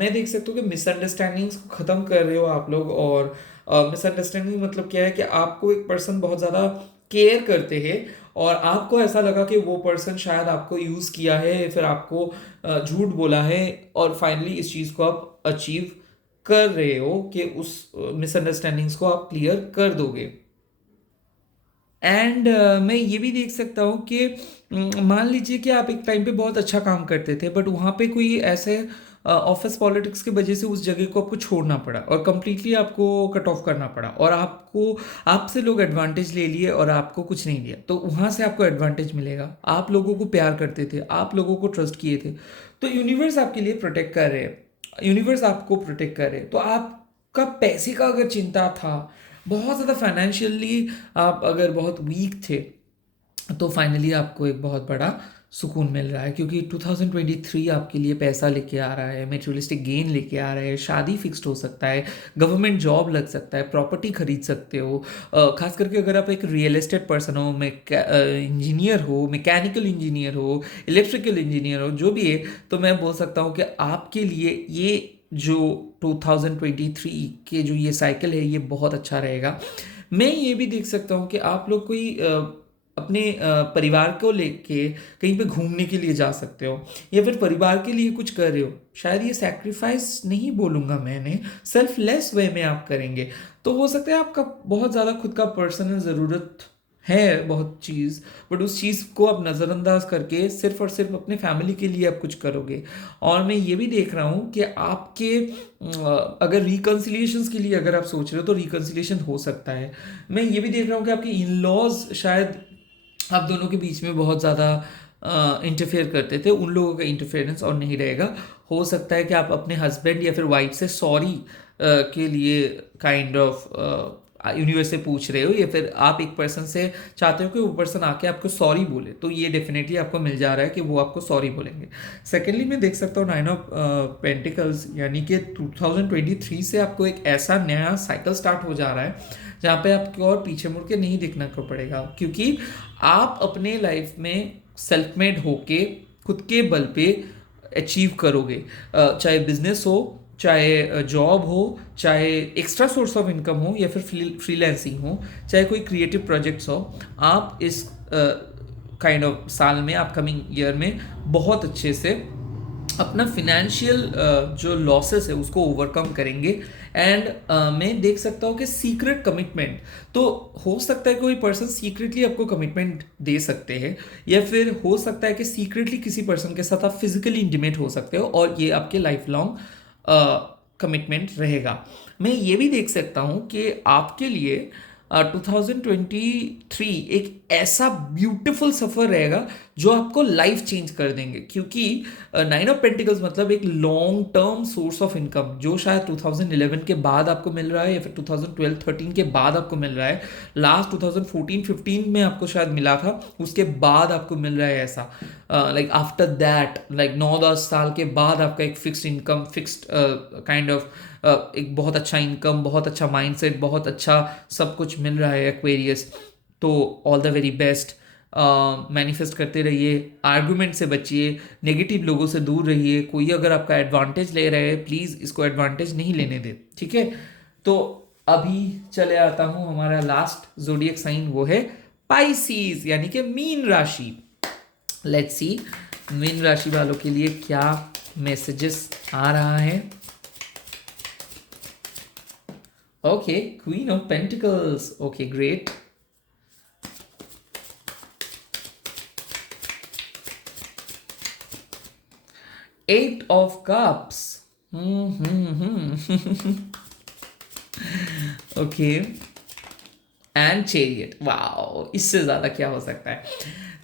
मैं देख सकता हूँ कि मिसअंडरस्टैंडिंग्स को ख़त्म कर रहे हो आप लोग। और मिसअंडरस्टैंडिंग मतलब क्या है कि आपको एक पर्सन बहुत ज़्यादा केयर करते हैं और आपको ऐसा लगा कि वो पर्सन शायद आपको यूज़ किया है, फिर आपको झूठ बोला है, और फाइनली इस चीज़ को आप अचीव कर रहे हो कि उस मिसअंडरस्टैंडिंग्स को आप क्लियर कर दोगे। एंड मैं ये भी देख सकता हूँ कि मान लीजिए कि आप एक टाइम पे बहुत अच्छा काम करते थे, बट वहाँ पे कोई ऐसे ऑफिस पॉलिटिक्स की वजह से उस जगह को आपको छोड़ना पड़ा और कंप्लीटली आपको कट ऑफ करना पड़ा, और आपको आपसे लोग एडवांटेज ले लिए और आपको कुछ नहीं दिया। तो वहाँ से आपको एडवांटेज मिलेगा। आप लोगों को प्यार करते थे, आप लोगों को ट्रस्ट किए थे, तो यूनिवर्स आपके लिए प्रोटेक्ट कर रहे हैं, यूनिवर्स आपको प्रोटेक्ट कर रहे हैं। तो आपका पैसे का अगर चिंता था, बहुत ज़्यादा फाइनेंशियली आप अगर बहुत वीक थे, तो फाइनली आपको एक बहुत बड़ा सुकून मिल रहा है, क्योंकि 2023 आपके लिए पैसा लेके आ रहा है, मेटेरियलिस्टिक गेन लेके आ रहा है, शादी फिक्स्ड हो सकता है, गवर्नमेंट जॉब लग सकता है, प्रॉपर्टी खरीद सकते हो। खास करके अगर आप एक रियल एस्टेट पर्सन हो, इंजीनियर हो, मैकेनिकल इंजीनियर हो, इलेक्ट्रिकल इंजीनियर हो, जो भी है, तो मैं बोल सकता हूँ कि आपके लिए ये जो 2023 के जो ये साइकिल है, ये बहुत अच्छा रहेगा। मैं ये भी देख सकता हूँ कि आप लोग कोई अपने परिवार को लेके कहीं पे घूमने के लिए जा सकते हो, या फिर परिवार के लिए कुछ कर रहे हो। शायद ये सैक्रिफाइस नहीं बोलूँगा मैंने, सेल्फलेस वे में आप करेंगे। तो हो सकता है आपका बहुत ज़्यादा खुद का पर्सनल ज़रूरत है बहुत चीज़, बट उस चीज़ को आप नज़रअंदाज करके सिर्फ और सिर्फ अपने फैमिली के लिए आप कुछ करोगे। और मैं ये भी देख रहा हूँ कि आपके अगर रिकन्सिलिएशंस के लिए अगर आप सोच रहे हो तो रिकन्सिलिएशन हो सकता है। मैं ये भी देख रहा हूँ कि आपके इन लॉज शायद आप दोनों के बीच में बहुत ज़्यादा इंटरफेयर करते थे, उन लोगों का इंटरफेरेंस और नहीं रहेगा। हो सकता है कि आप अपने हस्बैंड या फिर वाइफ से सॉरी के लिए काइंड ऑफ यूनिवर्स से पूछ रहे हो, या फिर आप एक पर्सन से चाहते हो कि वो पर्सन आके आपको सॉरी बोले, तो ये डेफिनेटली आपको मिल जा रहा है कि वो आपको सॉरी बोलेंगे। सेकेंडली मैं देख सकता हूँ 9 ऑफ पेंटिकल्स, यानी कि 2023 से आपको एक ऐसा नया साइकिल स्टार्ट हो जा रहा है जहाँ पे आपको और पीछे मुड़ के नहीं देखना को पड़ेगा, क्योंकि आप अपने लाइफ में सेल्फ मेड होके खुद के बल पे अचीव करोगे। चाहे बिजनेस हो, चाहे जॉब हो, चाहे एक्स्ट्रा सोर्स ऑफ इनकम हो, या फिर फ्रीलैंसिंग हो, चाहे कोई क्रिएटिव प्रोजेक्ट्स हो, आप इस काइंड ऑफ साल में, अपकमिंग ईयर में बहुत अच्छे से अपना फिनेंशियल जो लॉसेस है उसको ओवरकम करेंगे। एंड मैं देख सकता हूँ कि सीक्रेट कमिटमेंट, तो हो सकता है कोई पर्सन सीक्रेटली आपको कमिटमेंट दे सकते हैं, या फिर हो सकता है कि सीक्रेटली किसी पर्सन के साथ आप फिजिकली इंटीमेट हो सकते हो, और ये आपके लाइफ लॉन्ग कमिटमेंट रहेगा। मैं ये भी देख सकता हूँ कि आपके लिए 2023 एक ऐसा ब्यूटीफुल सफ़र रहेगा जो आपको लाइफ चेंज कर देंगे, क्योंकि 9 ऑफ पेंटिकल्स मतलब एक long term source of income जो शायद 2011 के बाद आपको मिल रहा है या फिर 2012-13 के बाद आपको मिल रहा है, लास्ट 2014-15 में आपको शायद मिला था, उसके बाद आपको मिल रहा है ऐसा, लाइक आफ्टर दैट, लाइक 9-10 साल के बाद आपका एक fixed income, fixed kind of एक बहुत अच्छा इनकम, बहुत अच्छा माइंडसेट, बहुत अच्छा सब कुछ मिल रहा है एक्वेरियस। तो all the very best, manifest करते रहिए, आर्गुमेंट से बचिए, नेगेटिव लोगों से दूर रहिए। कोई अगर आपका एडवांटेज ले रहा है, प्लीज़ इसको एडवांटेज नहीं लेने दे, ठीक है। तो अभी चले आता हूँ, हमारा लास्ट जोडियक साइन वो है पाइसीज, यानी कि मीन राशि। लेट्स सी मीन राशि वालों के लिए क्या मैसेजेस आ रहा है। Okay, queen of pentacles, okay great. Eight of cups, okay, and chariot. Wow, इससे ज्यादा क्या हो सकता है।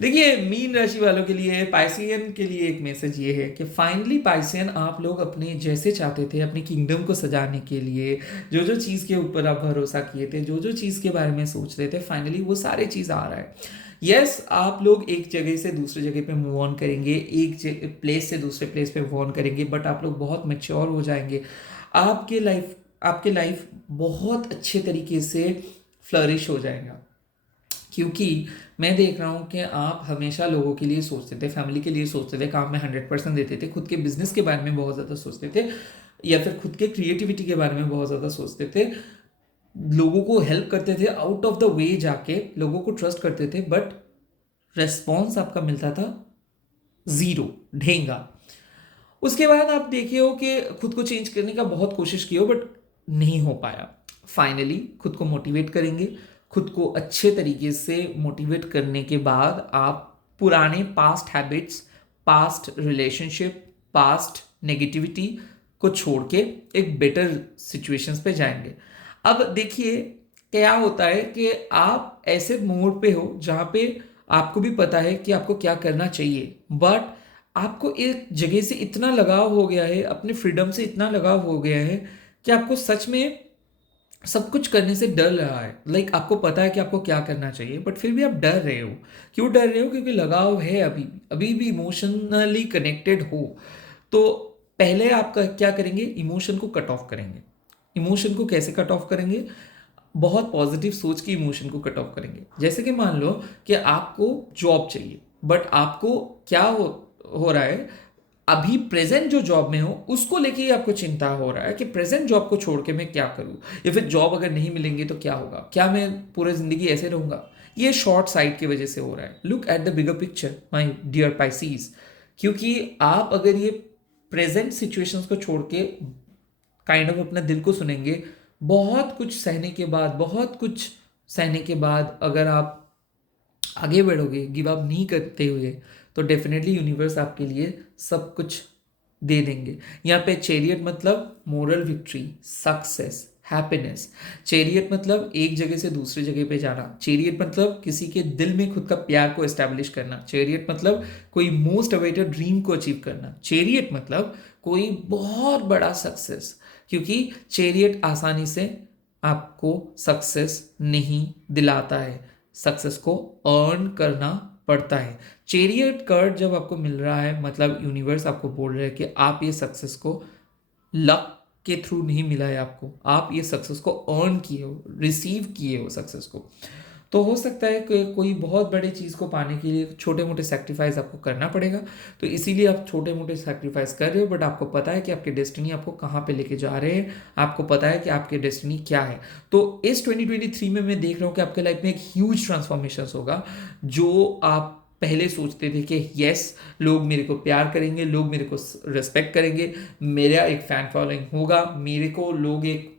देखिए, मीन राशि वालों के लिए, पाइसियन के लिए एक मैसेज ये है कि फाइनली पाइसियन, आप लोग अपने जैसे चाहते थे अपने किंगडम को सजाने के लिए, जो जो चीज़ के ऊपर आप भरोसा किए थे, जो जो चीज़ के बारे में सोच रहे थे, फाइनली वो सारे चीज़ आ रहा है। यस, आप लोग एक जगह से दूसरे जगह पे मूव ऑन करेंगे, एक प्लेस से दूसरे प्लेस पे मूव ऑन करेंगे, बट आप लोग बहुत मैच्योर हो जाएंगे। आपके लाइफ बहुत अच्छे तरीके से फ्लरिश हो जाएगा, क्योंकि मैं देख रहा हूँ कि आप हमेशा लोगों के लिए सोचते थे, फैमिली के लिए सोचते थे, काम में 100% देते थे, खुद के बिजनेस के बारे में बहुत ज़्यादा सोचते थे, या फिर खुद के क्रिएटिविटी के बारे में बहुत ज़्यादा सोचते थे, लोगों को हेल्प करते थे, आउट ऑफ द वे जाके लोगों को ट्रस्ट करते थे, बट रेस्पॉन्स आपका मिलता था ज़ीरो, ढेंगा। उसके बाद आप देखे हो कि खुद को चेंज करने का बहुत कोशिश की हो, बट नहीं हो पाया। फाइनली खुद को मोटिवेट करेंगे, खुद को अच्छे तरीके से मोटिवेट करने के बाद आप पुराने past habits, past relationship, past negativity को छोड़ के एक बेटर सिचुएशंस पे जाएंगे। अब देखिए क्या होता है कि आप ऐसे मोड़ पे हो जहाँ पे आपको भी पता है कि आपको क्या करना चाहिए, बट आपको एक जगह से इतना लगाव हो गया है, अपने फ्रीडम से इतना लगाव हो गया है कि आपको सच में सब कुछ करने से डर रहा है। लाइक आपको पता है कि आपको क्या करना चाहिए, बट फिर भी आप डर रहे हो। क्यों डर रहे हो? क्योंकि लगाव है, अभी अभी भी इमोशनली कनेक्टेड हो। तो पहले आप क्या करेंगे? इमोशन को कट ऑफ करेंगे। इमोशन को कैसे कट ऑफ करेंगे? बहुत पॉजिटिव सोच के इमोशन को कट ऑफ करेंगे। जैसे कि मान लो कि आपको जॉब चाहिए, बट आपको क्या हो रहा है, अभी प्रेजेंट जो जॉब में हो उसको लेके ही आपको चिंता हो रहा है कि प्रेजेंट जॉब को छोड़ के मैं क्या करूं, या फिर जॉब अगर नहीं मिलेंगे तो क्या होगा, क्या मैं पूरी जिंदगी ऐसे रहूंगा। ये शॉर्ट साइट की वजह से हो रहा है। Look at the bigger picture my dear Pisces, क्योंकि आप अगर ये प्रेजेंट सिचुएशंस को छोड़ के काइंड ऑफ अपना दिल को सुनेंगे, बहुत कुछ सहने के बाद, बहुत कुछ सहने के बाद अगर आप आगे बढ़ोगे गिव अप नहीं करते हुए, तो डेफिनेटली यूनिवर्स आपके लिए सब कुछ दे देंगे। यहाँ पे चैरियट मतलब moral victory, success, happiness. Chariot मतलब एक जगह से दूसरी जगह पे जाना। चैरियट मतलब किसी के दिल में खुद का प्यार को एस्टैब्लिश करना। चैरियट मतलब कोई मोस्ट अवेटेड ड्रीम को अचीव करना। चैरियट मतलब कोई बहुत बड़ा सक्सेस, क्योंकि चैरियट आसानी से आपको सक्सेस नहीं दिलाता है, सक्सेस को अर्न करना पड़ता है। चैरियट कार्ड जब आपको मिल रहा है, मतलब यूनिवर्स आपको बोल रहा है कि आप ये सक्सेस को लक के थ्रू नहीं मिला है आपको, आप ये सक्सेस को अर्न किए हो, रिसीव किए हो सक्सेस को। तो हो सकता है कि कोई बहुत बड़ी चीज़ को पाने के लिए छोटे मोटे सेक्रीफाइस आपको करना पड़ेगा, तो इसीलिए आप छोटे मोटे सेक्रीफाइस कर रहे हो, बट आपको पता है कि आपके डेस्टिनी आपको कहाँ पे लेके जा रहे हैं, आपको पता है कि आपके डेस्टिनी क्या है। तो इस 2023 में मैं देख रहा हूँ कि आपके लाइफ में एक ह्यूज ट्रांसफॉर्मेशन होगा। जो आप पहले सोचते थे कि यस, लोग मेरे को प्यार करेंगे, लोग मेरे को रिस्पेक्ट करेंगे, मेरा एक फैन फॉलोइंग होगा, मेरे को लोग एक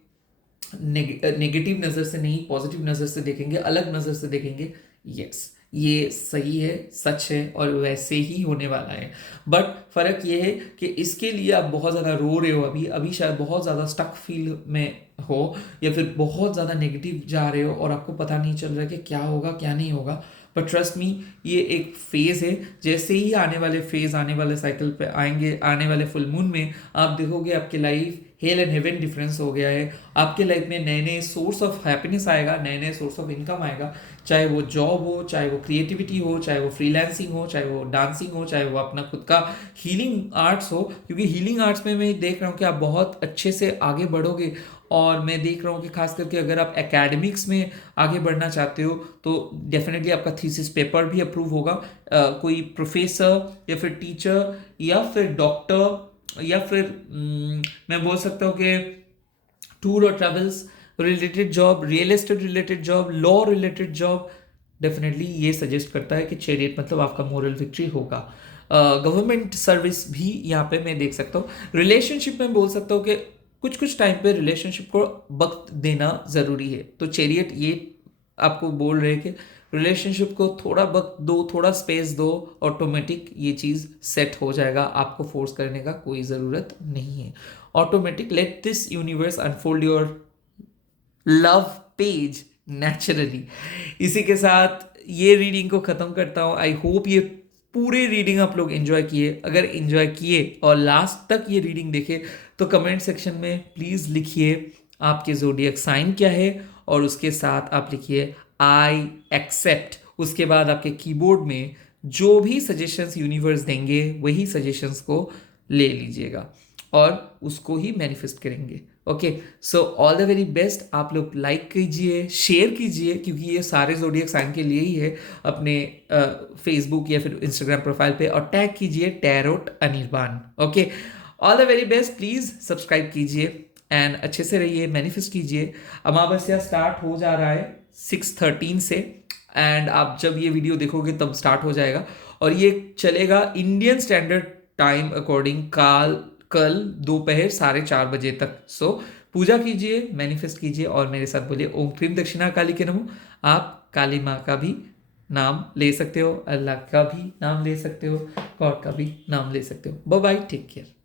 नेगेटिव नज़र से नहीं पॉजिटिव नज़र से देखेंगे, अलग नज़र से देखेंगे। यस, ये सही है, सच है, और वैसे ही होने वाला है। बट फर्क ये है कि इसके लिए आप बहुत ज़्यादा रो रहे हो, अभी शायद बहुत ज़्यादा स्टक फील में हो, या फिर बहुत ज़्यादा नेगेटिव जा रहे हो और आपको पता नहीं चल रहा है कि क्या होगा क्या नहीं होगा। बट ट्रस्ट मी, ये एक फेज़ है। जैसे ही आने वाले साइकिल पे आएंगे, आने वाले फुल मून में आप देखोगे आपकी life hell and heaven difference हो गया है। आपके लाइफ में नए नए सोर्स ऑफ हैप्पीनेस आएगा, नए नए सोर्स ऑफ इनकम आएगा, चाहे वो जॉब हो, चाहे वो क्रिएटिविटी हो, चाहे वो फ्रीलांसिंग हो, चाहे वो डांसिंग हो, चाहे वो अपना खुद का हीलिंग आर्ट्स हो। क्योंकि हीलिंग आर्ट्स में मैं देख रहा हूँ कि आप बहुत अच्छे से आगे बढ़ोगे। और मैं देख रहा हूँ कि खास करके अगर आप एकेडमिक्स में आगे बढ़ना चाहते हो तो डेफिनेटली आपका थीसिस पेपर भी अप्रूव होगा। कोई प्रोफेसर या फिर टीचर या फिर डॉक्टर या फिर मैं बोल सकता हूँ कि टूर और travels related job, real estate related job, law related job, definitely ये सजेस्ट करता है कि चैरियट मतलब आपका मोरल विक्ट्री होगा। गवर्नमेंट सर्विस भी यहाँ पे मैं देख सकता हूँ। रिलेशनशिप में बोल सकता हूँ कि कुछ कुछ टाइम पे रिलेशनशिप को वक्त देना ज़रूरी है। तो चैरियट ये आपको बोल रहे हैं कि रिलेशनशिप को थोड़ा वक्त दो, थोड़ा स्पेस दो, ऑटोमेटिक ये चीज़ सेट हो जाएगा। आपको फोर्स करने का कोई ज़रूरत नहीं है। Automatic let this universe unfold your love page naturally. इसी के साथ ये रीडिंग को ख़त्म करता हूँ। आई होप ये पूरे रीडिंग आप लोग एंजॉय किए। अगर एंजॉय किए और लास्ट तक ये रीडिंग देखे तो कमेंट सेक्शन में प्लीज़ लिखिए आपके ज़ोडिएक साइन क्या है, और उसके साथ आप लिखिए आई एक्सेप्ट। उसके बाद आपके कीबोर्ड में जो भी सजेशंस यूनिवर्स देंगे वही सजेशंस को ले लीजिएगा और उसको ही मैनिफेस्ट करेंगे। Okay, so all the very best. आप लोग लाइक कीजिए, शेयर कीजिए, क्योंकि ये सारे ज़ोडिएक साइन के लिए ही है। अपने फेसबुक या फिर इंस्टाग्राम प्रोफाइल पे और टैग कीजिए tarot Anirban. Okay, all the very best. Please subscribe कीजिए एंड अच्छे से रहिए, मैनिफेस्ट कीजिए। अमावस्या स्टार्ट हो जा रहा है 6/13 से, एंड आप जब ये वीडियो देखोगे तब स्टार्ट हो जाएगा और ये चलेगा इंडियन स्टैंडर्ड टाइम अकॉर्डिंग कल दोपहर 4:30 बजे तक। सो पूजा कीजिए, मैनिफेस्ट कीजिए और मेरे साथ बोलिए ओम क्रीम दक्षिणा काली के नमो। आप काली माँ का भी नाम ले सकते हो, अल्लाह का भी नाम ले सकते हो, गॉड का भी नाम ले सकते हो। Bye bye, take care.